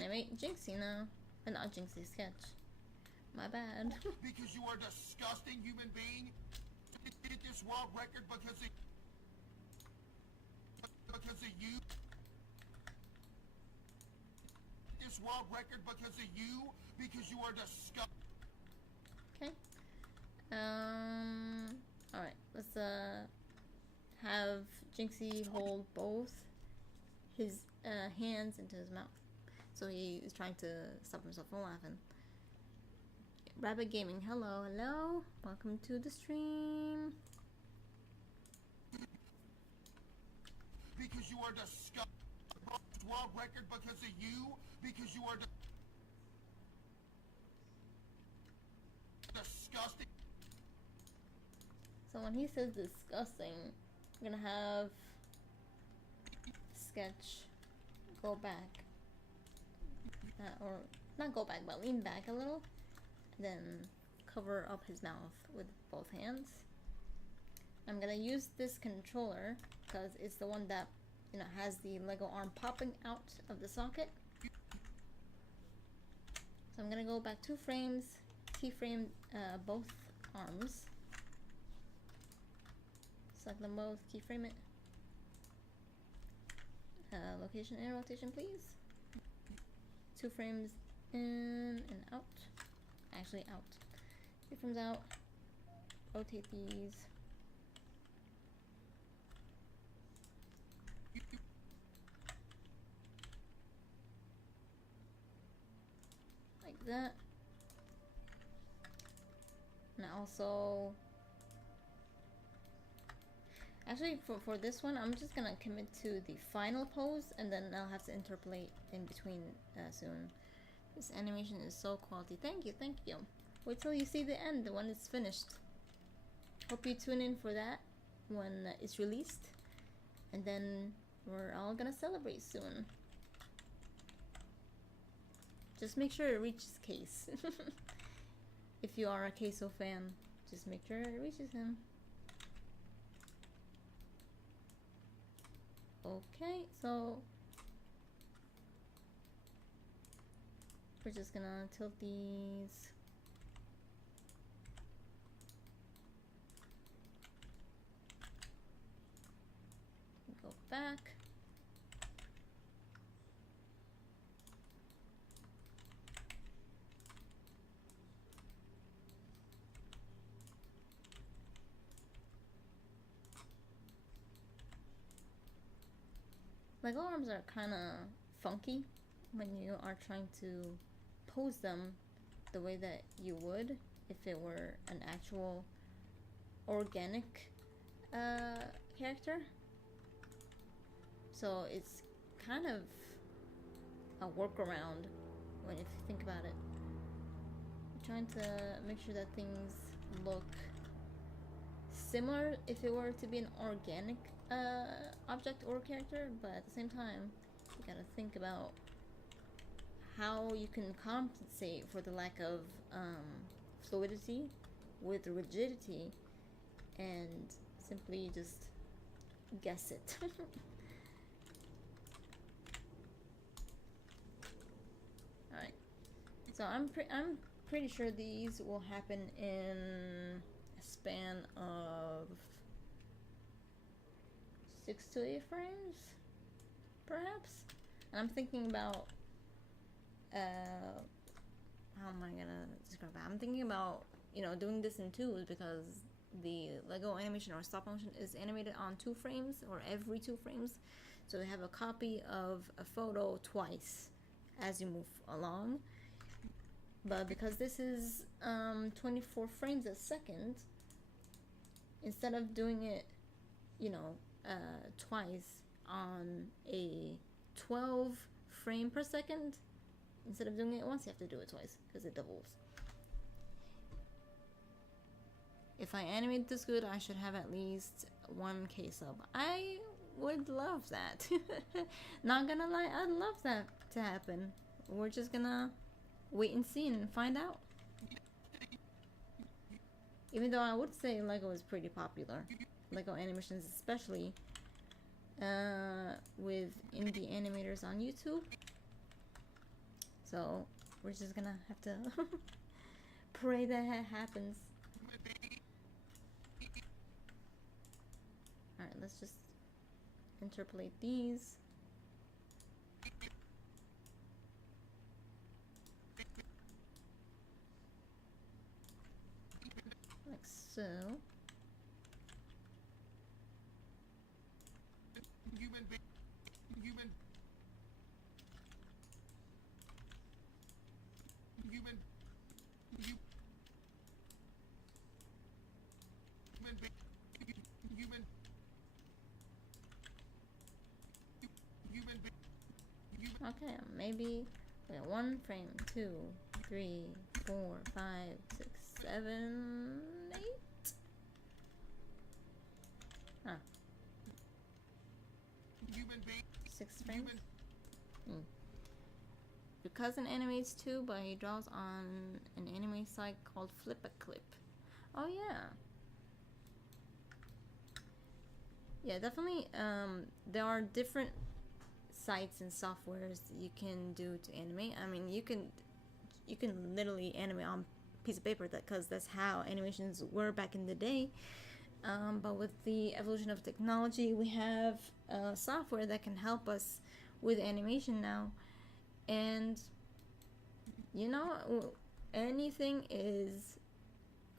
animate Jinxie now. Not Jinxie, Sketch. My bad. Because you are a disgusting human being. Did this world record because of you. This world record because of you, because you are disgusting. Okay. Alright, let's have Jinxie hold both his hands into his mouth. So he is trying to stop himself from laughing. Rabbit Gaming, hello. Welcome to the stream. Because you are disgusting. World record because of you, because you are disgusting. So when he says disgusting, I'm gonna have Sketch go back. Or not go back, but lean back a little. Then cover up his mouth with both hands. I'm gonna use this controller because it's the one that, you know, has the Lego arm popping out of the socket. So I'm gonna go back 2 frames, keyframe both arms. Select them both, keyframe it. Location and rotation, please. 2 frames in and out. Actually, out. 2 frames out. Rotate these. Like that. And also, actually for this one, I'm just gonna commit to the final pose, and then I'll have to interpolate in between soon. This animation is so quality. Thank you. Wait till you see the end when it's finished. Hope you tune in for that when it's released, and then we're all gonna celebrate soon. Just make sure it reaches Case. If you are a CaseOh fan, just make sure it reaches him. Okay, so we're just gonna tilt these. Go back. Lego arms are kind of funky when you are trying to pose them the way that you would if it were an actual organic character. So it's kind of a workaround when if you think about it. I'm trying to make sure that things look similar if it were to be an organic object or character, but at the same time you gotta think about how you can compensate for the lack of fluidity with rigidity, and simply just guess it. Alright. So I'm pretty sure these will happen in a span of 6 to 8 frames, perhaps. And I'm thinking about how am I gonna describe that? I'm thinking about, you know, doing this in twos because the Lego animation or stop motion is animated on 2 frames or every 2 frames. So we have a copy of a photo twice as you move along. But because this is 24 frames a second, instead of doing it, you know, twice on a 12 frame per second, instead of doing it once, you have to do it twice because it doubles. If I animate this good, I should have at least 1 CaseOh. I would love that. Not gonna lie, I'd love that to happen. We're just gonna wait and see and find out. Even though I would say Lego is pretty popular. Lego animations especially. With indie animators on YouTube. So we're just gonna have to pray that it happens. Alright, let's just interpolate these. Like so. Okay, maybe 1 frame, 2, 3, 4, 5, 6, 7, 8. Huh. 6 frames. Your cousin animates too, but he draws on an anime site called Flip a Clip. Oh yeah. Yeah, definitely. There are different sites and softwares you can do to animate. I mean, you can literally animate on a piece of paper, because that's how animations were back in the day. But with the evolution of technology, we have software that can help us with animation now. And you know, anything is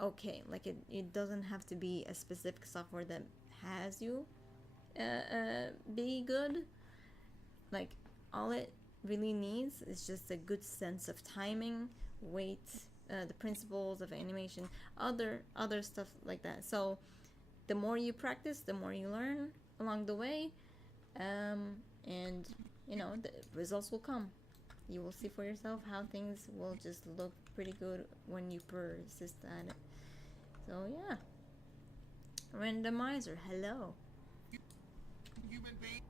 okay. Like it doesn't have to be a specific software that has you be good. Like all it really needs is just a good sense of timing, weight, the principles of animation, other stuff like that. So the more you practice, the more you learn along the way, and you know, the results will come. You will see for yourself how things will just look pretty good when you persist at it. So yeah. Randomizer, hello. Human being.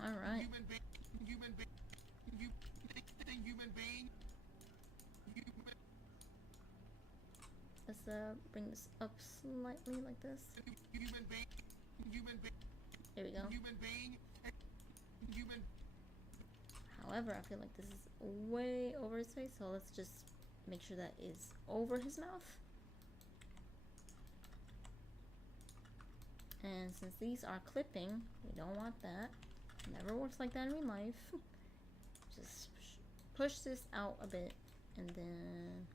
All right. Let's bring this up slightly like this. There we go. However, I feel like this is way over his face, so let's just make sure that is over his mouth. And since these are clipping, we don't want that. Never works like that in real life. Just push this out a bit and then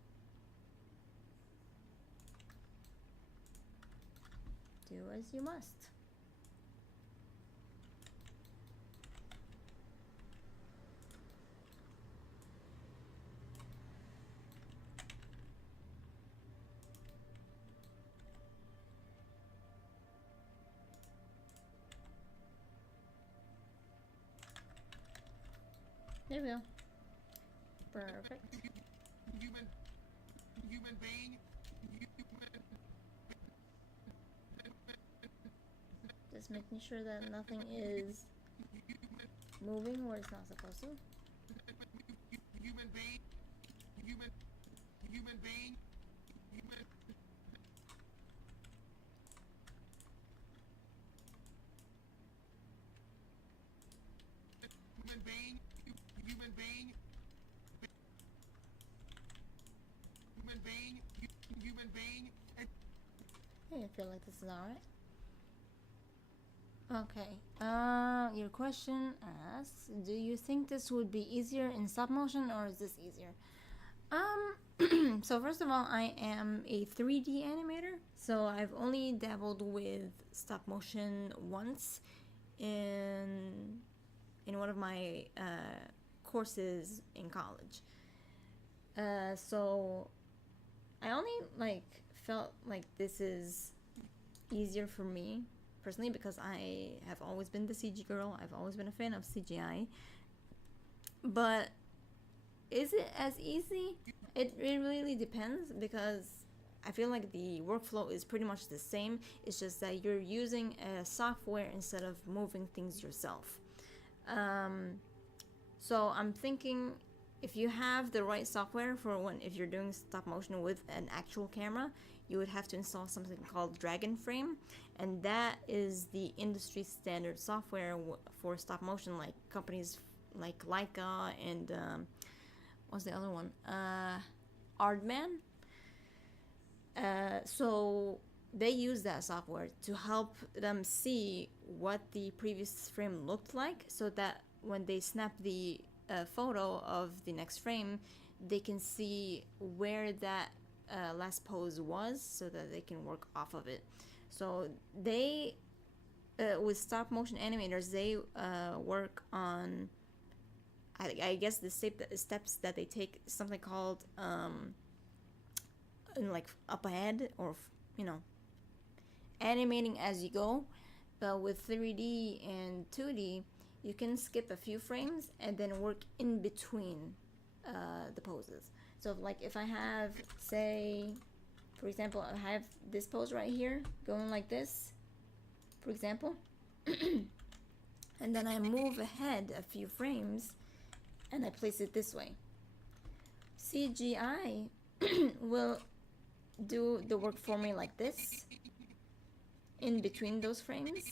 do as you must. There we go. Perfect. just making sure that nothing is moving where it's not supposed to. Human being, human being, human being, human being, human being, human being. Hey, I feel like this is alright. Okay, your question asks, do you think this would be easier in stop motion or is this easier? So first of all, I am a 3D animator, so I've only dabbled with stop motion once in one of my courses in college. So I only felt like this is easier for me personally because I have always been the CG girl. I've always been a fan of CGI. But is it as easy? It really depends because I feel like the workflow is pretty much the same. It's just that you're using a software instead of moving things yourself. So I'm thinking if you have the right software for if you're doing stop motion with an actual camera, you would have to install something called Dragon Frame, and that is the industry standard software for stop motion, like companies like Leica and what's the other one? Aardman. So they use that software to help them see what the previous frame looked like, so that when they snap the photo of the next frame, they can see where that last pose was, so that they can work off of it. So they, with stop motion animators, they work on, I guess the steps that they take, something called like up ahead, or animating as you go. But with 3D and 2D, you can skip a few frames and then work in between the poses. So if I have, say, for example, I have this pose right here going like this, for example, and then I move ahead a few frames and I place it this way. CGI will do the work for me like this in between those frames,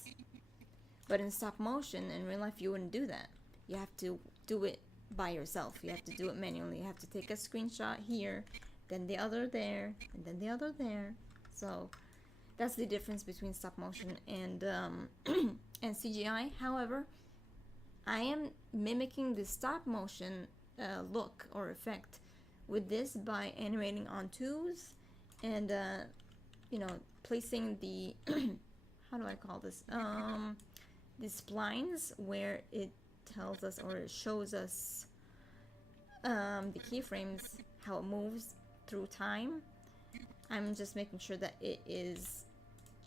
but in stop motion, in real life, you wouldn't do that. You have to do it by yourself. You have to do it manually. You have to take a screenshot here, then the other there, and then the other there. So that's the difference between stop motion and and CGI. However, I am mimicking the stop motion look or effect with this by animating on twos and placing the how do I call this? The splines where it tells us or it shows us the keyframes, how it moves through time. I'm just making sure that it is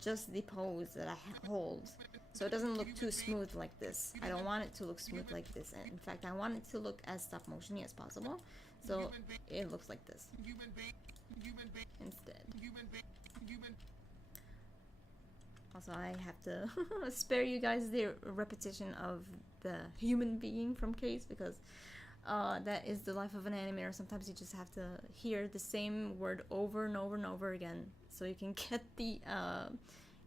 just the pose that I hold, so it doesn't look too smooth like this. I don't want it to look smooth like this. And in fact, I want it to look as stop motion-y as possible, so it looks like this instead. Also, I have to spare you guys the repetition of the human being from Case, because that is the life of an animator. Sometimes you just have to hear the same word over and over and over again so you can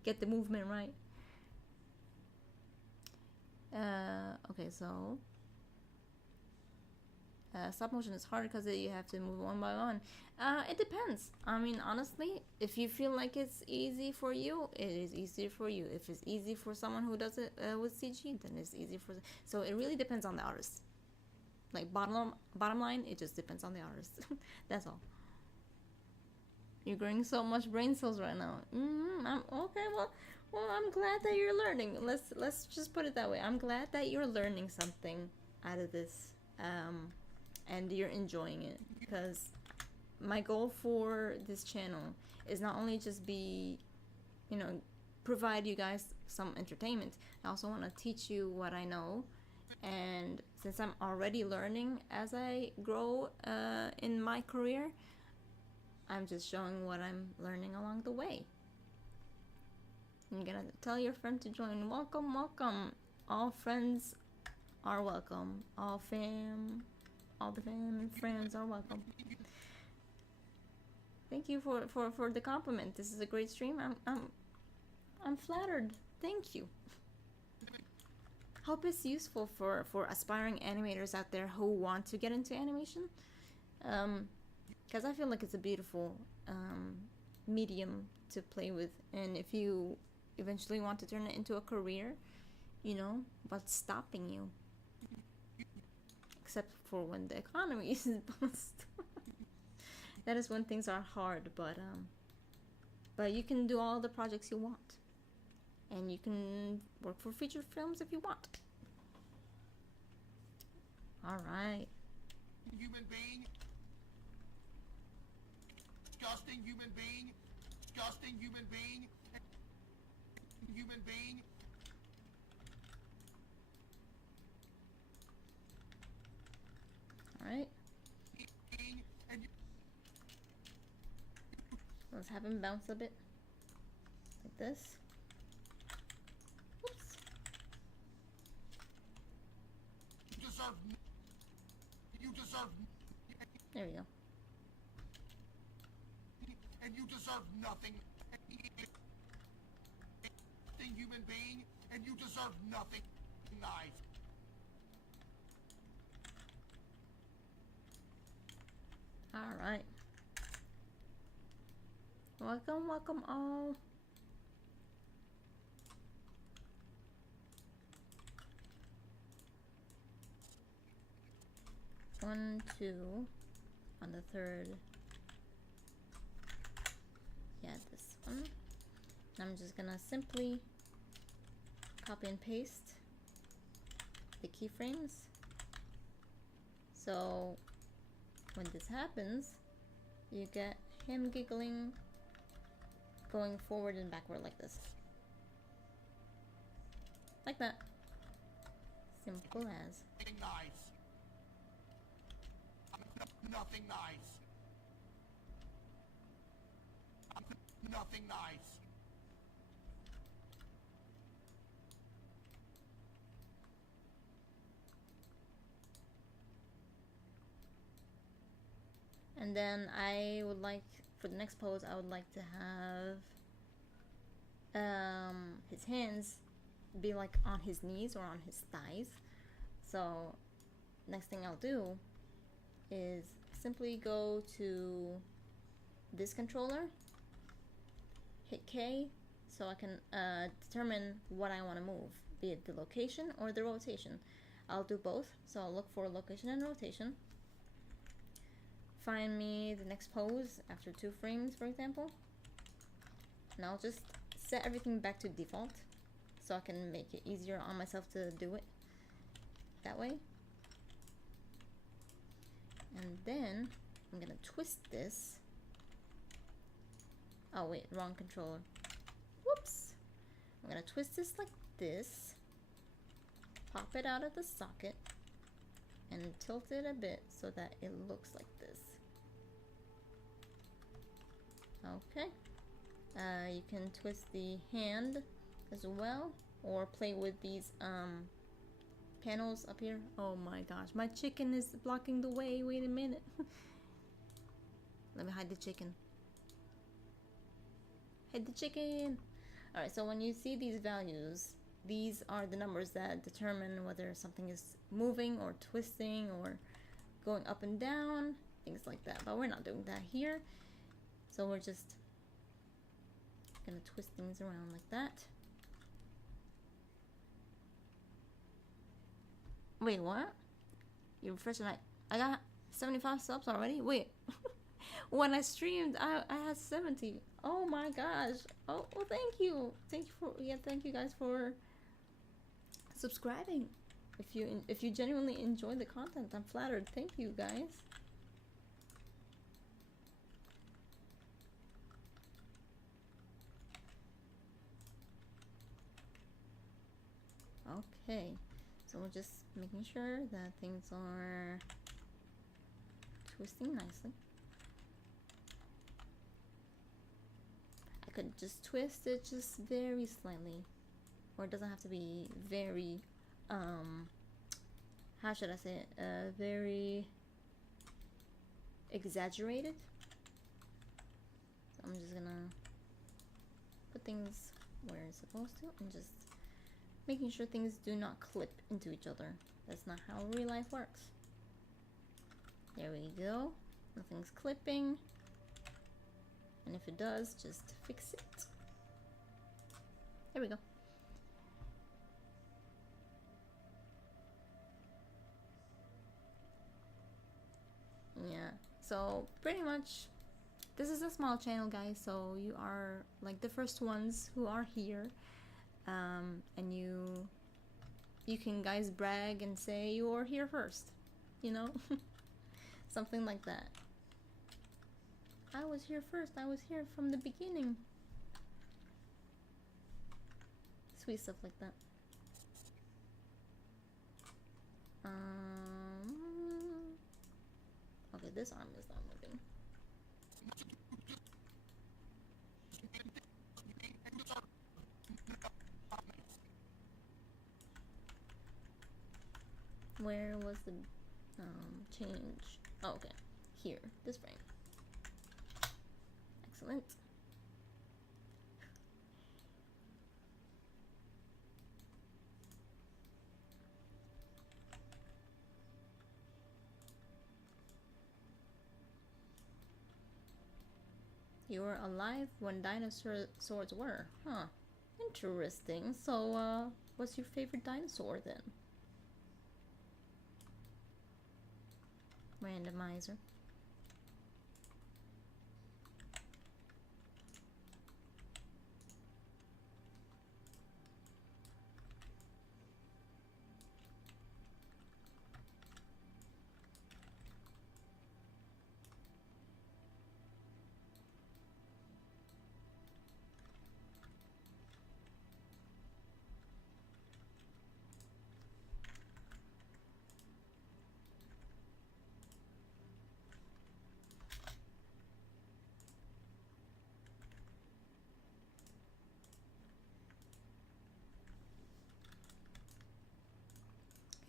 get the movement right. Okay, so stop motion is hard because you have to move one by one. It depends. I mean, honestly, if you feel like it's easy for you, it is easy for you. If it's easy for someone who does it with CG, then it's easy for. So it really depends on the artist. Like bottom line, it just depends on the artist. That's all. You're growing so much brain cells right now. I'm okay. Well, I'm glad that you're learning. Let's just put it that way. I'm glad that you're learning something out of this, and you're enjoying it. Because my goal for this channel is not only just provide you guys some entertainment. I also want to teach you what I know. And since I'm already learning as I grow in my career, I'm just showing what I'm learning along the way. You're gonna tell your friend to join. Welcome, welcome. All friends are welcome. All the fam and friends are welcome. Thank you for the compliment. This is a great stream. I'm flattered. Thank you. Hope it's useful for aspiring animators out there who want to get into animation. Because I feel like it's a beautiful medium to play with, and if you eventually want to turn it into a career, you know, what's stopping you? Except for when the economy is bust. That is when things are hard, but you can do all the projects you want, and you can work for feature films if you want. All right. Human being. Disgusting human being. Disgusting human being. Human being. All right. Let's have him bounce a bit, like this. Whoops. You deserve. There we go. And you deserve nothing. Human being, and you deserve nothing nice. All right. Welcome, welcome all. One, two, on the third. Yeah, this one. I'm just gonna simply copy and paste the keyframes. So when this happens, you get him giggling, going forward and backward like this. Like that. Simple as. Nice. Nothing nice. Nothing nice. And then I would like, for the next pose, I would like to have his hands be like on his knees or on his thighs. So next thing I'll do is simply go to this controller, hit K, so I can determine what I want to move, be it the location or the rotation. I'll do both, so I'll look for location and rotation. Find me the next pose after 2 frames, for example, and I'll just set everything back to default so I can make it easier on myself to do it that way. And then I'm gonna twist this. Oh wait, wrong controller. Whoops! I'm gonna twist this like this, pop it out of the socket, and tilt it a bit so that it looks like this. Okay. You can twist the hand as well, or play with these panels up here. Oh my gosh, my chicken is blocking the way. Wait a minute. Let me hide the chicken. Hide the chicken. Alright, so when you see these values, these are the numbers that determine whether something is moving or twisting or going up and down, things like that. But we're not doing that here. So we're just gonna twist things around like that. Wait, what? You refresh and I got 75 subs already? Wait. When I streamed, I had 70. Oh my gosh. Oh, well, thank you. Thank you guys for subscribing. If you genuinely enjoy the content, I'm flattered. Thank you guys. Okay. So we're just making sure that things are twisting nicely. I could just twist it just very slightly, or it doesn't have to be very how should I say it, very exaggerated. So I'm just gonna put things where it's supposed to and just making sure things do not clip into each other. That's not how real life works. There we go. Nothing's clipping. And if it does, just fix it. There we go. Yeah, so pretty much this is a small channel, guys, so you are like the first ones who are here, and you can guys brag and say you were here first, you know. Something like that. I was here first, I was here from the beginning. Sweet stuff like that. Okay, this arm is not moving. Where was the change? Oh, okay. Here, this frame. Excellent. You were alive when dinosaurs were, huh? Interesting. So, what's your favorite dinosaur then? Randomizer.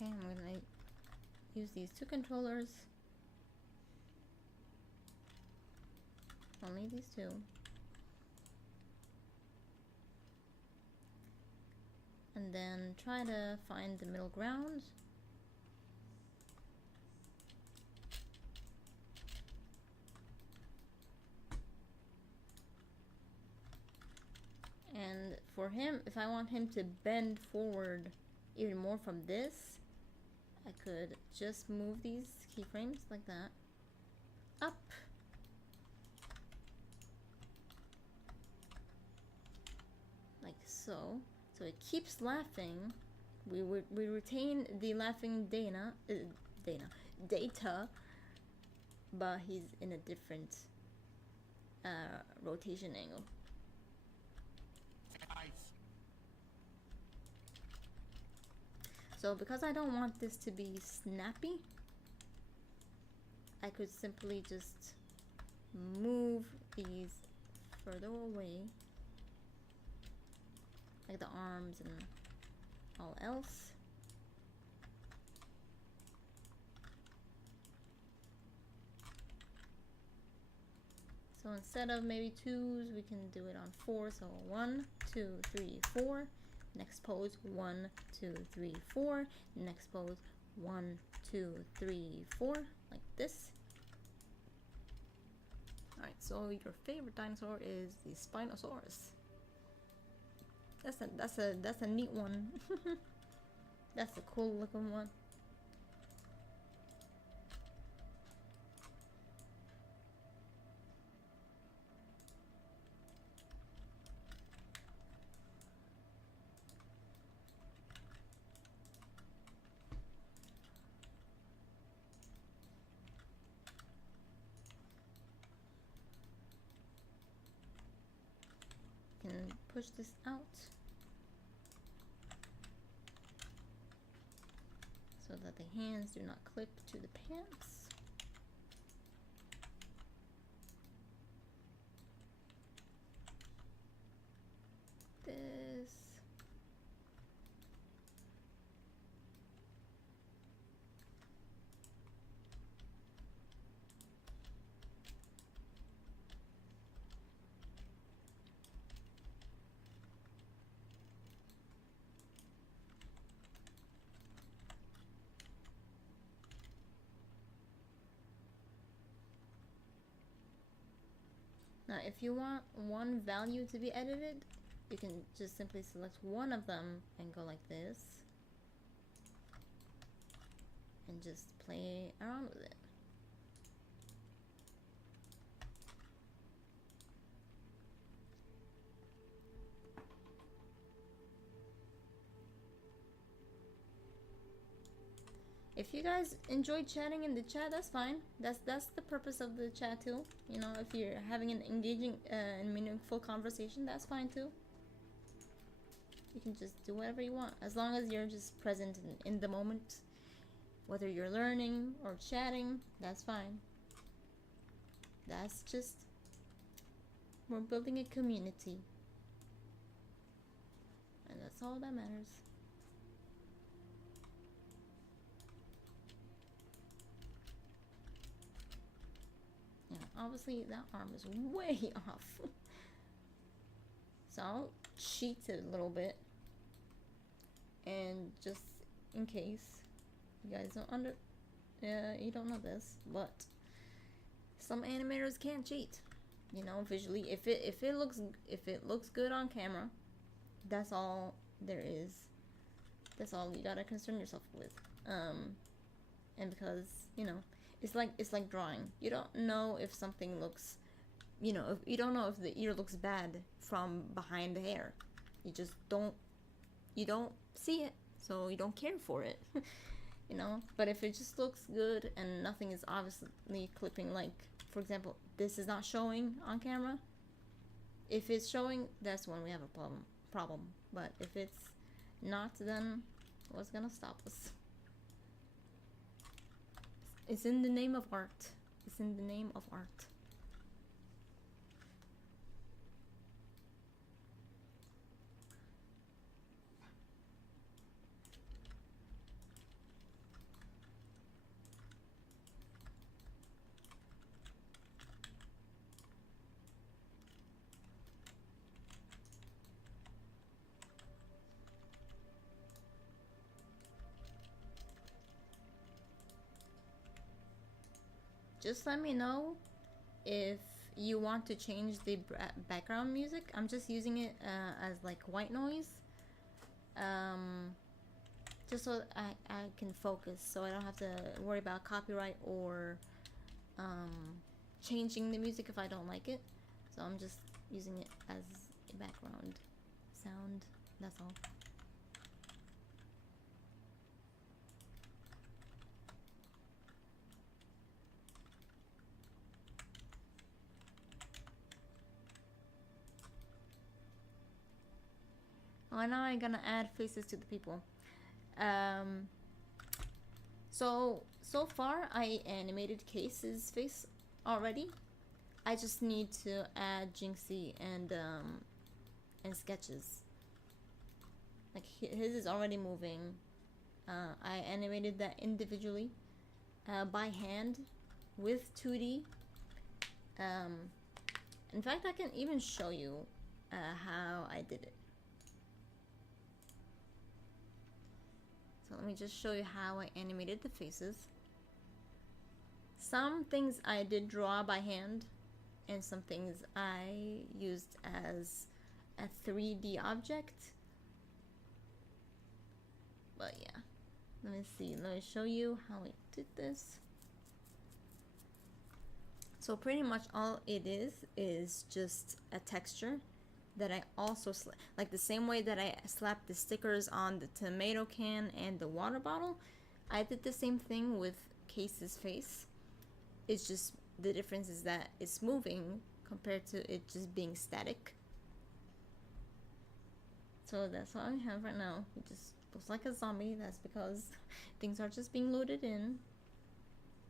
Okay, I'm gonna use these two controllers. Only these two. And then try to find the middle ground. And for him, if I want him to bend forward even more from this, I could just move these keyframes like that up. Like so. So it keeps laughing. We retain the laughing data, but he's in a different rotation angle. So because I don't want this to be snappy, I could simply just move these further away, like the arms and all else. So instead of maybe 2s, we can do it on 4. So 1, 2, 3, 4. Next pose 1, 2, 3, 4. Next pose 1, 2, 3, 4, like this. Alright, so your favorite dinosaur is the Spinosaurus. That's a neat one. That's a cool looking one. Can push this out so that the hands do not clip to the pants. Now, if you want one value to be edited, you can just simply select one of them and go like this and just play around with it. If you guys enjoy chatting in the chat, that's fine. That's the purpose of the chat too. You know, if you're having an engaging and meaningful conversation, that's fine too. You can just do whatever you want, as long as you're just present in the moment. Whether you're learning or chatting, that's fine. That's just, we're building a community. And that's all that matters. Yeah, obviously that arm is way off. So I'll cheat it a little bit. And just in case you guys don't you don't know this, but some animators can't cheat. You know, visually, if it looks good on camera, that's all there is. That's all you gotta concern yourself with. And because, you know, it's like drawing. You don't know if something looks, you know, if you don't know if the ear looks bad from behind the hair. You just don't see it, so you don't care for it. You know, but if it just looks good and nothing is obviously clipping, like for example, this is not showing on camera. If it's showing, that's when we have a problem. But if it's not, then what's gonna stop us? It's in the name of art. It's in the name of art. Just let me know if you want to change the background music. I'm just using it as like white noise, just so I can focus, so I don't have to worry about copyright or changing the music if I don't like it. So I'm just using it as a background sound, that's all. Oh, now I'm gonna add faces to the people. So far I animated Case's face already. I just need to add Jinxie and sketches. Like his is already moving. I animated that individually by hand with 2D. In fact, I can even show you how I did it. So let me just show you how I animated the faces. Some things I did draw by hand, and some things I used as a 3D object. But yeah, let me see, let me show you how I did this. So pretty much all it is just a texture that I also like the same way that I slapped the stickers on the tomato can and the water bottle. I did the same thing with Case's face. It's just the difference is that it's moving compared to it just being static. So that's what I have right now. It just looks like a zombie. That's because things are just being loaded in.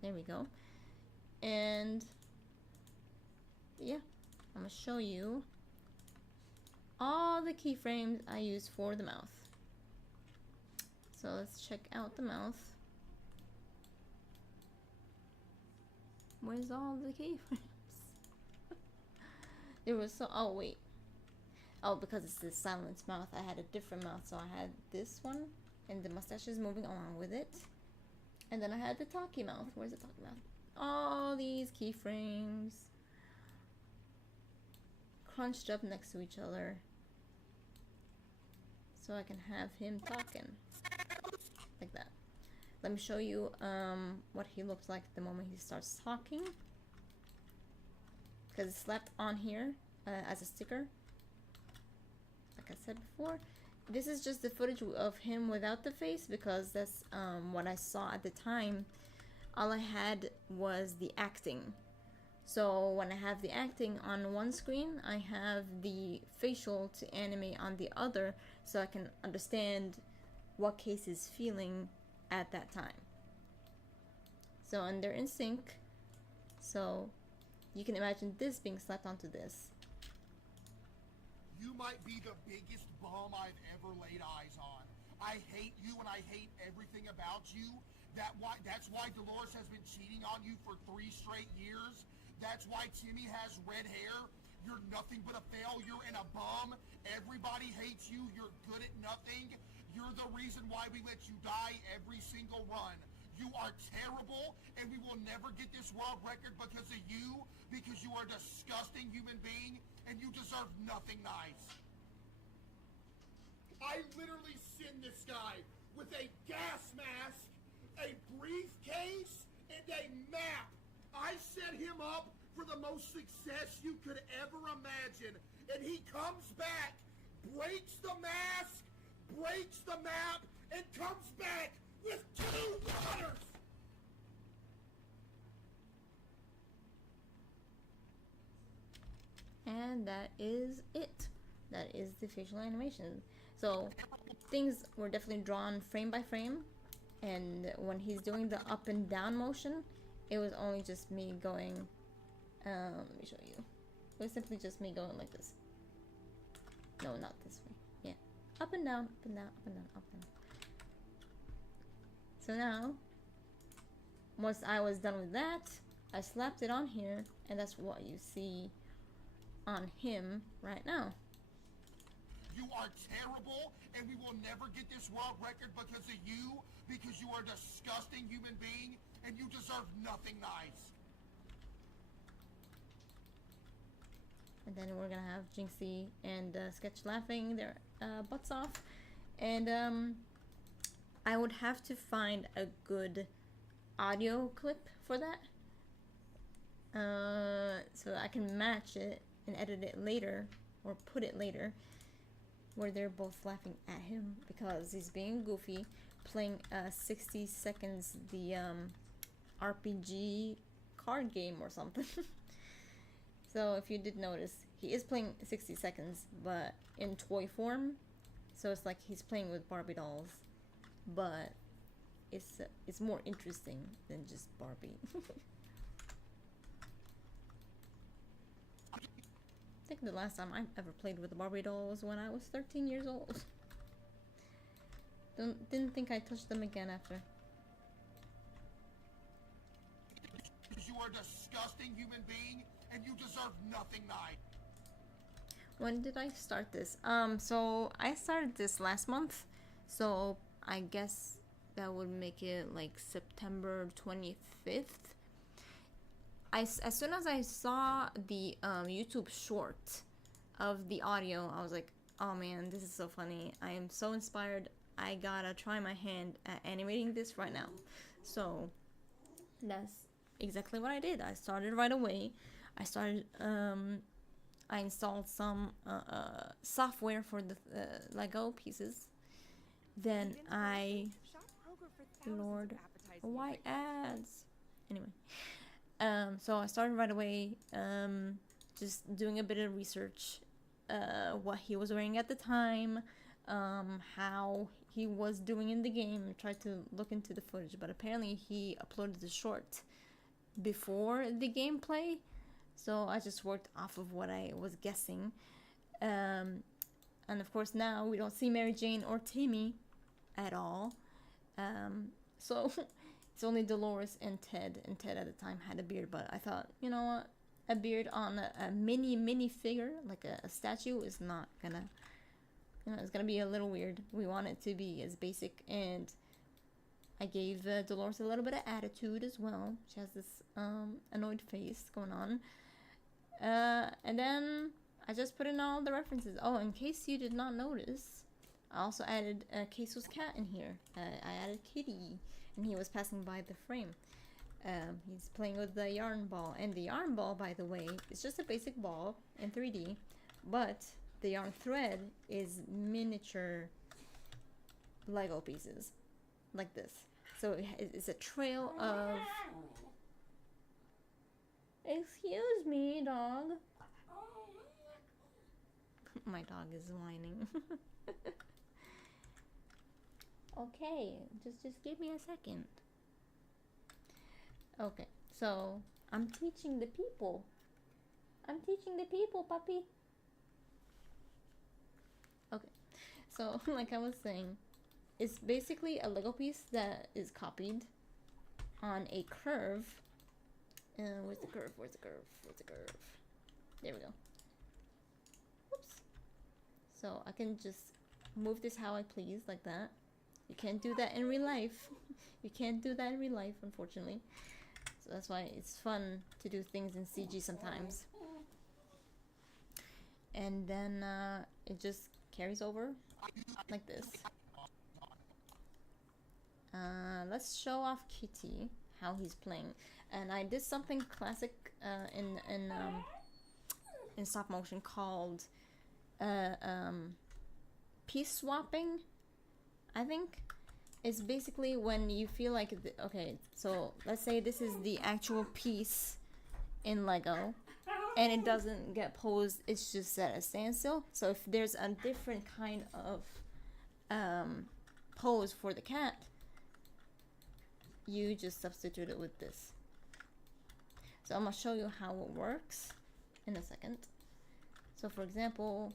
There we go. And yeah, I'm gonna show you all the keyframes I use for the mouth. So let's check out the mouth. Where's all the keyframes? There was so, oh wait. Oh, because it's the silence mouth, I had a different mouth. So I had this one, and the mustache is moving along with it. And then I had the talkie mouth. Where's the talkie mouth? All these keyframes. hunched up next to each other so I can have him talking like that. Let me show you what he looks like the moment he starts talking, because it's slapped on here as a sticker, like I said before. This is just the footage of him without the face, because that's what I saw at the time. All I had was the acting. So when I have the acting on one screen, I have the facial to animate on the other, so I can understand what Case is feeling at that time. So, and they're in sync, so you can imagine this being slapped onto this. You might be the biggest bum I've ever laid eyes on. I hate you and I hate everything about you. That's why Dolores has been cheating on you for 3 straight years. That's why Timmy has red hair. You're nothing but a failure and a bum. Everybody hates you. You're good at nothing. You're the reason why we let you die every single run. You are terrible, and we will never get this world record because of you, because you are a disgusting human being, and you deserve nothing nice. I literally send this guy with a gas mask, a briefcase, and a map. I set him up for the most success you could ever imagine, and he comes back, breaks the mask, breaks the map, and comes back with 2 waters! And that is it. That is the facial animation. So things were definitely drawn frame by frame, and when he's doing the up and down motion, it was only just me going, let me show you. It was simply just me going like this. No, not this way. Yeah. Up and down, up and down, up and down, up and down. So now, once I was done with that, I slapped it on here, and that's what you see on him right now. You are terrible, and we will never get this world record because of you, because you are a disgusting human being, and you deserve nothing nice. And then we're gonna have Jinxie and Sketch laughing their butts off, and I would have to find a good audio clip for that, so I can match it and edit it later, or put it later, where they're both laughing at him because he's being goofy, playing 60 seconds, the RPG card game or something. So if you did notice, he is playing 60 seconds, but in toy form, so it's like he's playing with Barbie dolls, but it's more interesting than just Barbie. I think the last time I ever played with a Barbie doll was when I was 13 years old. Didn't think I touched them again after. You are a disgusting human being, and you deserve nothing nice. When did I start this? So I started this last month, so I guess that would make it like September 25th. As soon as I saw the YouTube short of the audio, I was like, oh man, this is so funny. I am so inspired. I gotta try my hand at animating this right now. So that's exactly what I did. I started right away. I installed some software for the Lego pieces. Then Lord, why ads? Anyway. So I started right away, just doing a bit of research, what he was wearing at the time, how he was doing in the game, tried to look into the footage, but apparently he uploaded the short before the gameplay, so I just worked off of what I was guessing, and of course now we don't see Mary Jane or Timmy at all, so it's only Dolores and Ted at the time had a beard, but I thought, you know what, a beard on a mini figure, like a statue, is not gonna, you know, it's gonna be a little weird. We want it to be as basic, and I gave Dolores a little bit of attitude as well. She has this annoyed face going on, and then I just put in all the references. Oh, in case you did not notice, I also added CaseOh's cat in here. I added Kitty, and he was passing by the frame. He's playing with the yarn ball, and the yarn ball, by the way, is just a basic ball in 3D, but the yarn thread is miniature Lego pieces, like this. So it's a trail of... Excuse me, dog. My dog is whining. Okay, just give me a second. Okay, so I'm teaching the people. I'm teaching the people, puppy. Okay, so like I was saying, it's basically a Lego piece that is copied on a curve. Where's the curve? Where's the curve? Where's the curve? There we go. Whoops. So I can just move this how I please, like that. You can't do that in real life. You can't do that in real life, unfortunately. So that's why it's fun to do things in CG sometimes. And then it just carries over like this. Let's show off Kitty, how he's playing. And I did something classic in stop motion called piece swapping, I think. It's basically when you feel like, okay, so let's say this is the actual piece in Lego, and it doesn't get posed, it's just at a standstill. So if there's a different kind of pose for the cat, you just substitute it with this. So I'm gonna show you how it works in a second. So for example,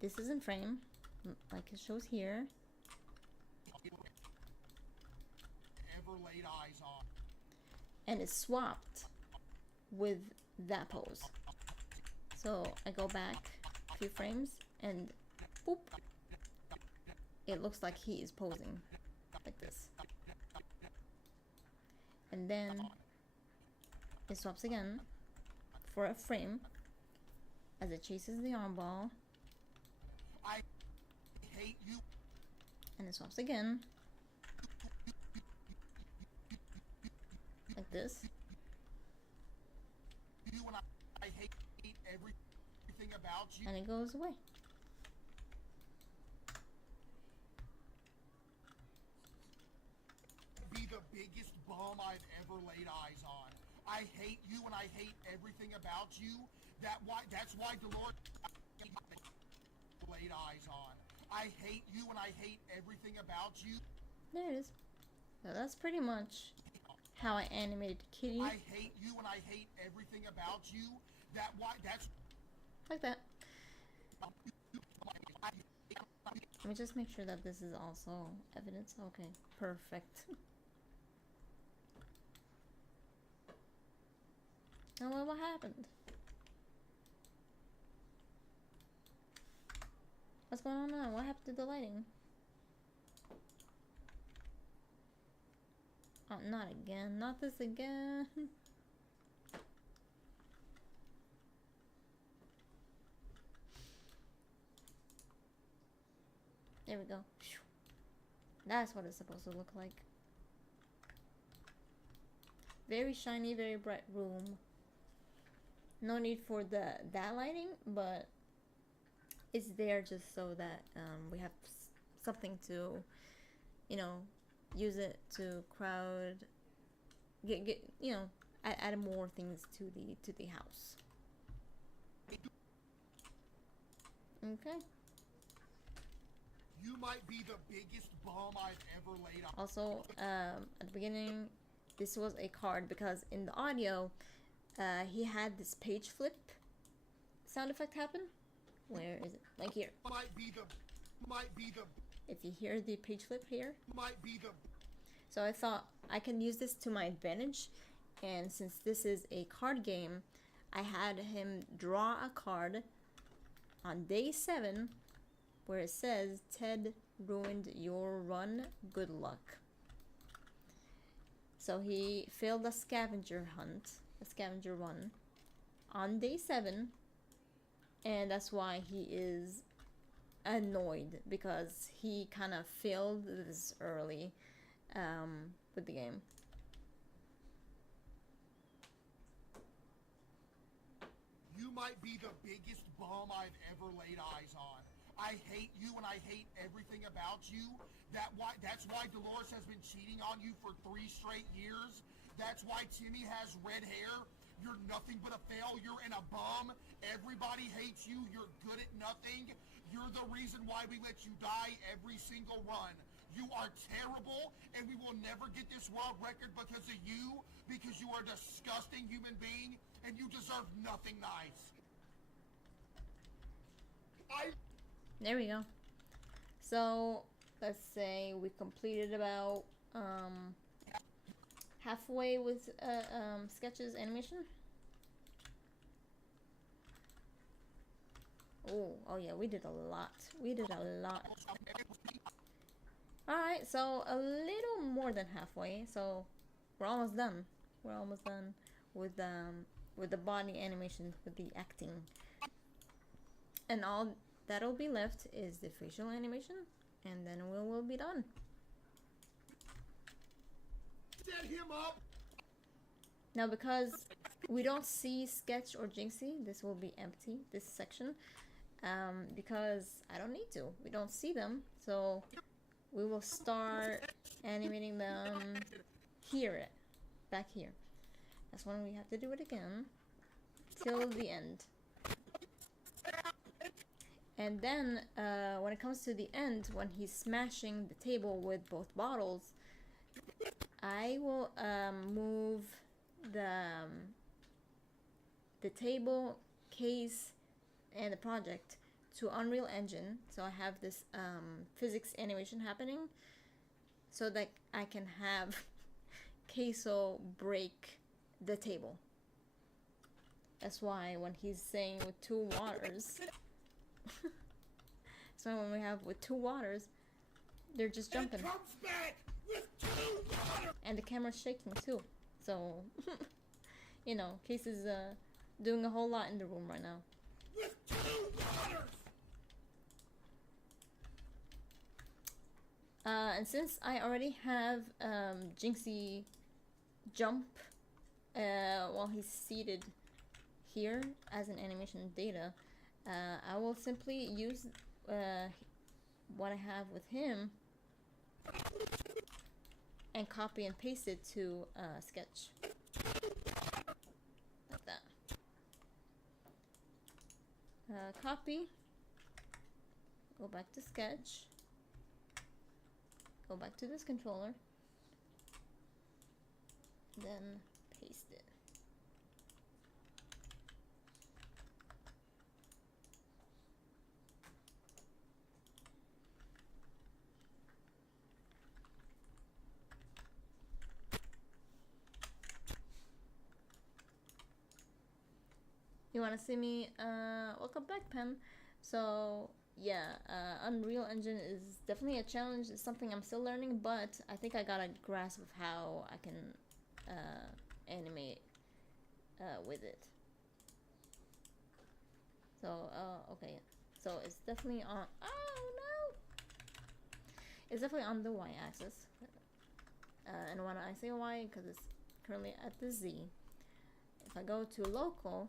this is in frame, like it shows here. Laid eyes on. And it's swapped with that pose. So I go back a few frames and boop, it looks like he is posing like this. And then it swaps again for a frame as it chases the arm ball. I hate you. And it swaps again like this. You and I hate everything about you. And it goes away. Be the biggest bum I've ever laid eyes on. I hate you and I hate everything about you. That's why Dolores laid eyes on. I hate you and I hate everything about you. There it is. So that's pretty much how I animated Kitty. I hate you and I hate everything about you. That's like that. Let me just make sure that this is also evidence. Okay, perfect. Oh, well, what happened? What's going on now? What happened to the lighting? Oh, not again. Not this again. There we go. That's what it's supposed to look like. Very shiny, very bright room. No need for that lighting, but it's there just so that we have something to, you know, use it to crowd, get you know, add more things to the house. Okay. You might be the biggest bum I've ever laid on. Also, at the beginning, this was a card because in the audio, he had this page flip sound effect happen. Where is it? Like here. Might be the. If you hear the page flip here. Might be the. So I thought I can use this to my advantage, and since this is a card game, I had him draw a card on day 7 where it says, "Ted ruined your run, good luck." So he failed a scavenger hunt, a scavenger run on day 7, and that's why he is annoyed, because he kind of failed this early with the game. You might be the biggest bum I've ever laid eyes on. I hate you and I hate everything about you. That's why Dolores has been cheating on you for 3 straight years. That's why Timmy has red hair. You're nothing but a failure and a bum. Everybody hates you. You're good at nothing. You're the reason why we let you die every single run. You are terrible, and we will never get this world record because of you, because you are a disgusting human being, and you deserve nothing nice. There we go. So let's say we completed about halfway with sketches animation. Oh yeah, we did a lot. Alright, so a little more than halfway, so we're almost done. With the body animation, with the acting. And all that'll be left is the facial animation, and then we'll be done. Set him up. Now, because we don't see Sketch or Jinxie, this will be empty, this section, because I don't need to. We don't see them, so we will start animating them here, back here. That's when we have to do it again, till the end. And then, when it comes to the end, when he's smashing the table with both bottles, I will move the table, case, and the project to Unreal Engine. So I have this physics animation happening, so that I can have CaseOh break the table. That's why when he's saying with 2 waters, so when we have with 2 waters, they're just jumping. It comes back with 2 waters. And the camera's shaking too. So, you know, Case is doing a whole lot in the room right now. With 2 waters. And since I already have Jinxie jump while he's seated here as an animation data, I will simply use what I have with him and copy and paste it to Sketch. Like that. Copy. Go back to Sketch. Go back to this controller. Then paste it. You wanna see me? Welcome back, Pen. So yeah, Unreal Engine is definitely a challenge. It's something I'm still learning, but I think I got a grasp of how I can animate with it. So okay, so it's definitely on. Oh no! It's definitely on the y-axis. And when I say y, because it's currently at the z. If I go to local.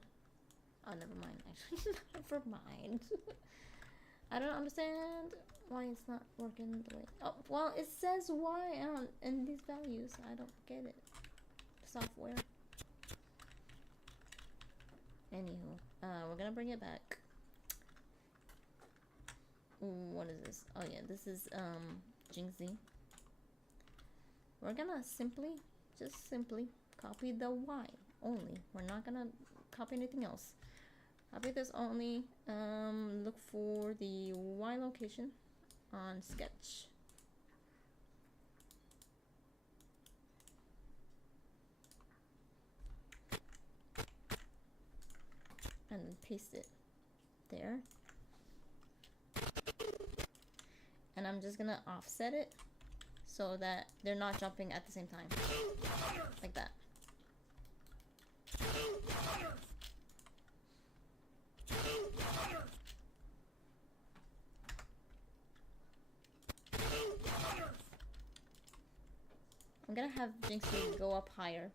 Oh, never mind, actually. Never mind. I don't understand why it's not working the way... Oh, well, it says Y in these values. I don't get it. Software. Anywho, we're gonna bring it back. What is this? Oh yeah, this is, Jinxie. We're gonna just simply copy the Y only. We're not gonna copy anything else. Copy this only. Look for the Y location on Sketch. And paste it there. And I'm just gonna offset it so that they're not jumping at the same time. Like that. have Jinxie go up higher.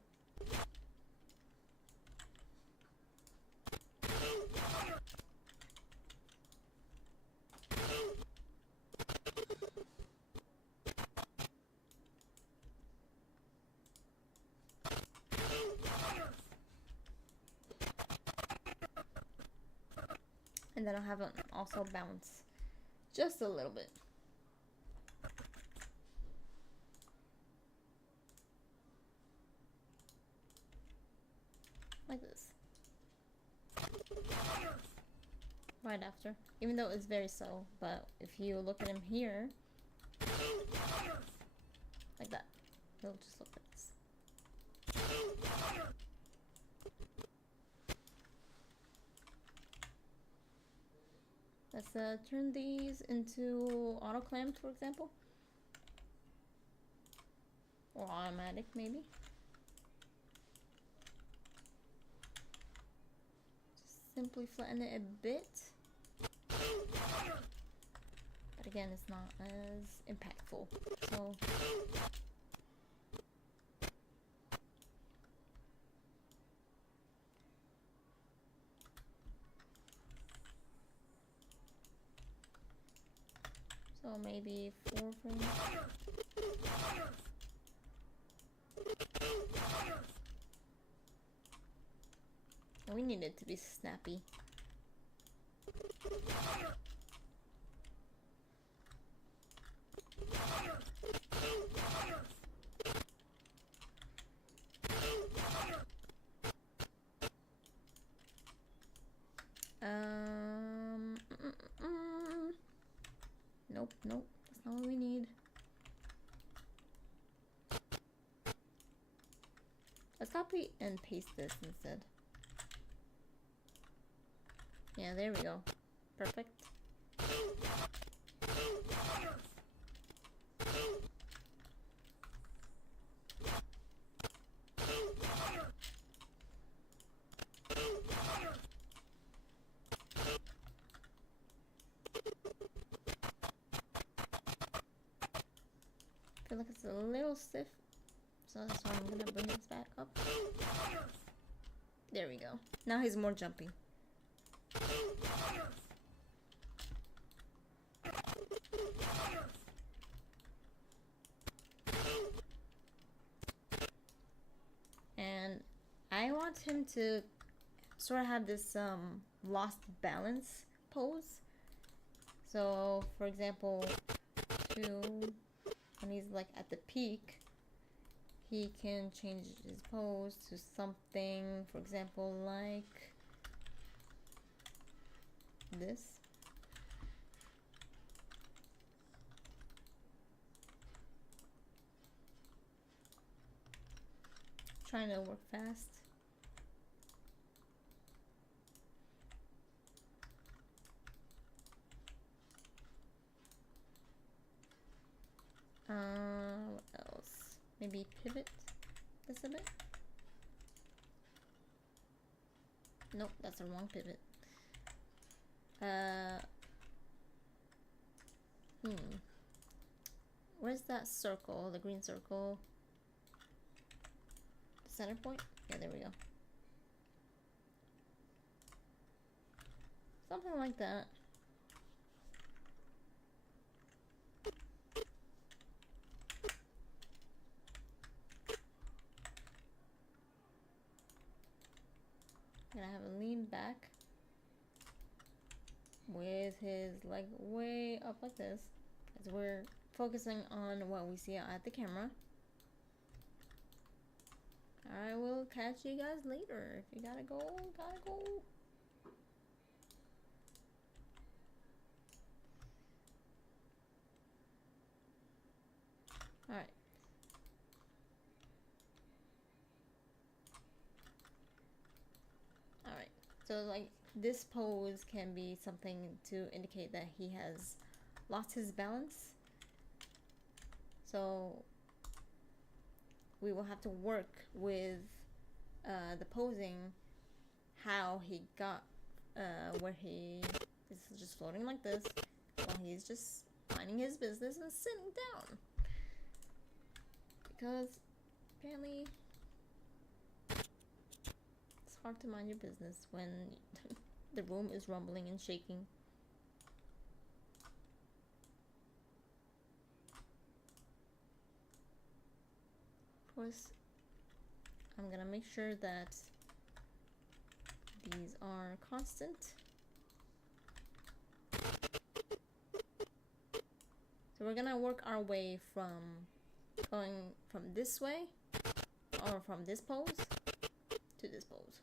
And then I'll have it also bounce just a little bit. Like this. Right after. Even though it's very subtle, but if you look at him here, like that, he'll just look like this. Let's turn these into auto clamped, for example, or automatic maybe. Just simply flatten it a bit, but again, it's not as impactful. So maybe 4 frames. We need it to be snappy. Nope, that's not what we need. Let's copy and paste this instead. Yeah, there we go. Perfect. I feel like it's a little stiff, so that's why I'm gonna bring this back up. There we go. Now he's more jumpy. And I want him to sort of have this lost balance pose. So for example, when he's like at the peak, he can change his pose to something, for example, like this. Trying to work fast. What else? Maybe pivot this a bit? Nope, that's the wrong pivot. Where's that circle? The green circle? The center point? Yeah, there we go. Something like that. Gonna have a lean back with his leg way up like this, as we're focusing on what we see at the camera. I will catch you guys later. If you gotta go, gotta go. Alright. Alright. So like this pose can be something to indicate that he has lost his balance. So we will have to work with the posing, how he got where he is just floating like this while he's just minding his business and sitting down. Because apparently it's hard to mind your business when the room is rumbling and shaking. Of course, I'm gonna make sure that these are constant. So we're gonna work our way from going from this way, or from this pose to this pose.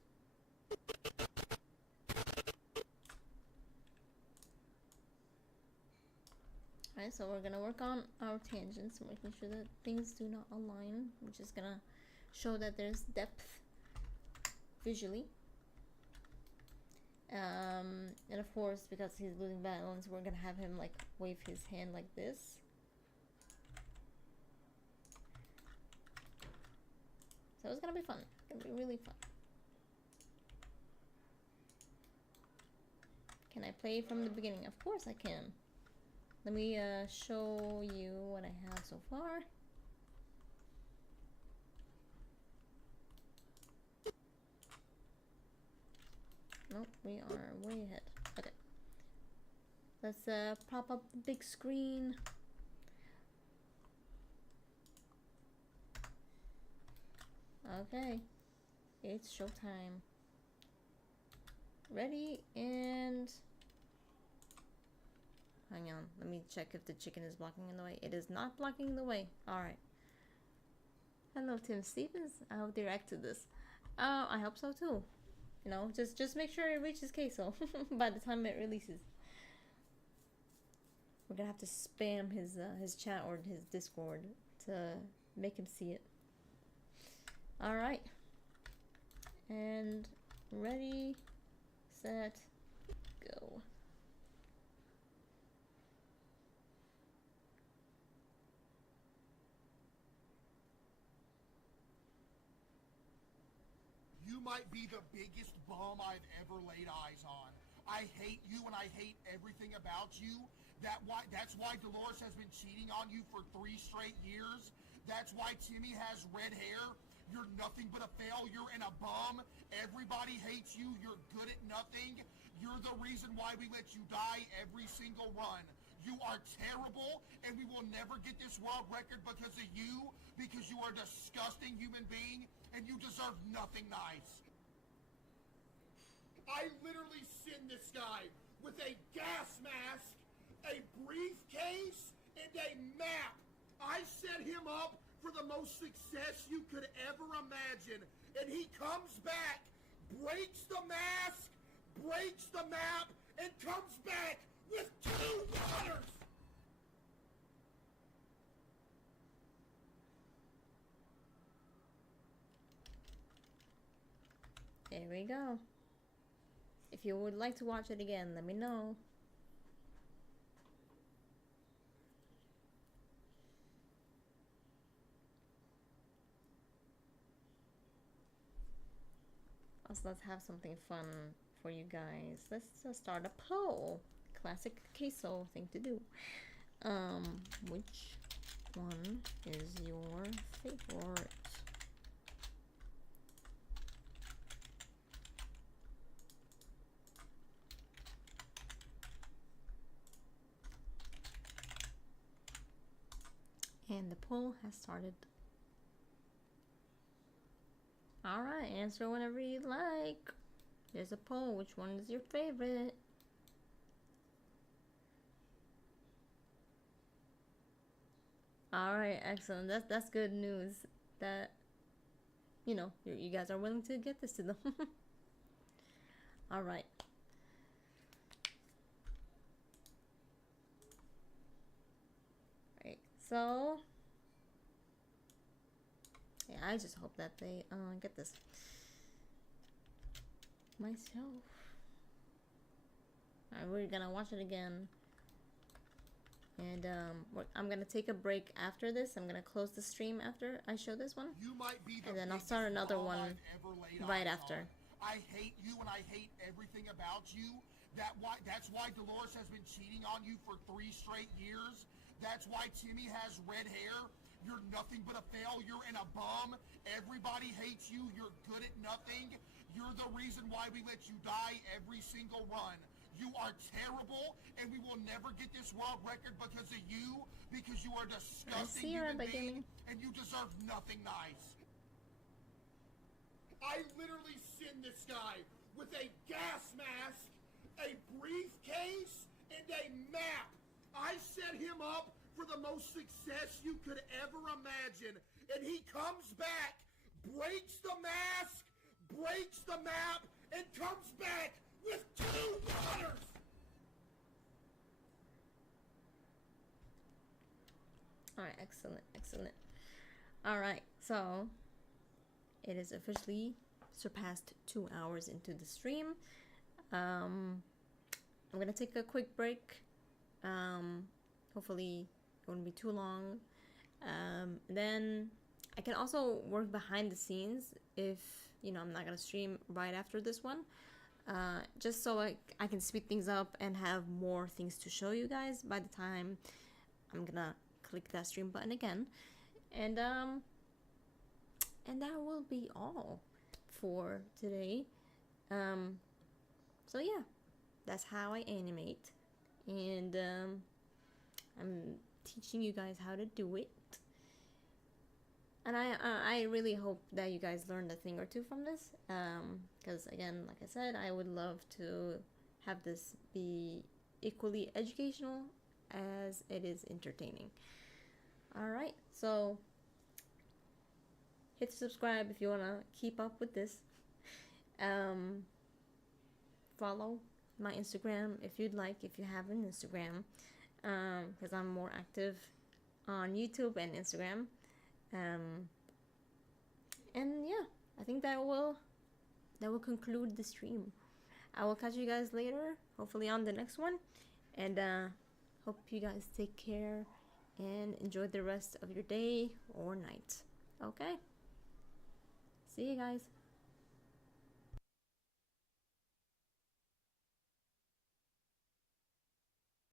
Alright, so we're gonna work on our tangents, making sure that things do not align, which is gonna show that there's depth visually. And of course, because he's losing balance, we're gonna have him like wave his hand like this. So it's gonna be fun. It's gonna be really fun. Can I play from the beginning? Of course I can. Let me show you what I have so far. Nope, we are way ahead. Okay. Let's pop up the big screen. Okay. It's showtime. Ready and... Hang on, let me check if the chicken is blocking in the way. It is not blocking the way. Alright. Hello, Tim Stevens. I hope they react to this. I hope so too. You know, just make sure it reaches CaseOh by the time it releases. We're gonna have to spam his chat or his Discord to make him see it. Alright. And ready, set, go. You might be the biggest bum I've ever laid eyes on. I hate you and I hate everything about you. That's why Dolores has been cheating on you for 3 straight years. That's why Timmy has red hair. You're nothing but a failure and a bum. Everybody hates you. You're good at nothing. You're the reason why we let you die every single run. You are terrible, and we will never get this world record because of you, because you are a disgusting human being, and you deserve nothing nice. I literally sent this guy with a gas mask, a briefcase, and a map. I set him up for the most success you could ever imagine, and he comes back, breaks the mask, breaks the map, and comes back with 2 waters! There we go. If you would like to watch it again, let me know. Also, let's have something fun for you guys. Let's start a poll. Classic CaseOh thing to do. Which one is your favorite? And the poll has started. Alright, answer whenever you'd like. There's a poll. Which one is your favorite? Alright, excellent. That's good news. That, you know, you guys are willing to get this to them. Alright. Right, so... yeah, I just hope that they get this. Myself. Alright, we're gonna watch it again. And I'm gonna take a break after this. I'm gonna close the stream after I show this one. You might be the and then I'll start another one right after. I hate you and I hate everything about you. That's why Dolores has been cheating on you for 3 straight years. That's why Timmy has red hair. You're nothing but a failure and a bum. Everybody hates you. You're good at nothing. You're the reason why we let you die every single run. You are terrible, and we will never get this world record because of you, because you are a disgusting human being, and you deserve nothing nice. I literally send this guy with a gas mask, a briefcase, and a map. I set him up for the most success you could ever imagine, and he comes back, breaks the mask, breaks the map, and comes back with 2 waters! Alright, excellent, excellent. Alright, so it is officially surpassed 2 hours into the stream. I'm gonna take a quick break. Hopefully it won't be too long. Then I can also work behind the scenes if, you know, I'm not gonna stream right after this one. Just so I can speed things up and have more things to show you guys by the time I'm gonna click that stream button again. And that will be all for today. So yeah, that's how I animate, and I'm teaching you guys how to do it. And I really hope that you guys learned a thing or two from this, because again, like I said, I would love to have this be equally educational as it is entertaining. Alright, so hit subscribe if you want to keep up with this. Follow my Instagram if you'd like, if you have an Instagram, because I'm more active on YouTube and Instagram. And yeah, I think that will conclude the stream. I will catch you guys later, hopefully on the next one, and hope you guys take care and enjoy the rest of your day or night. Okay, see you guys.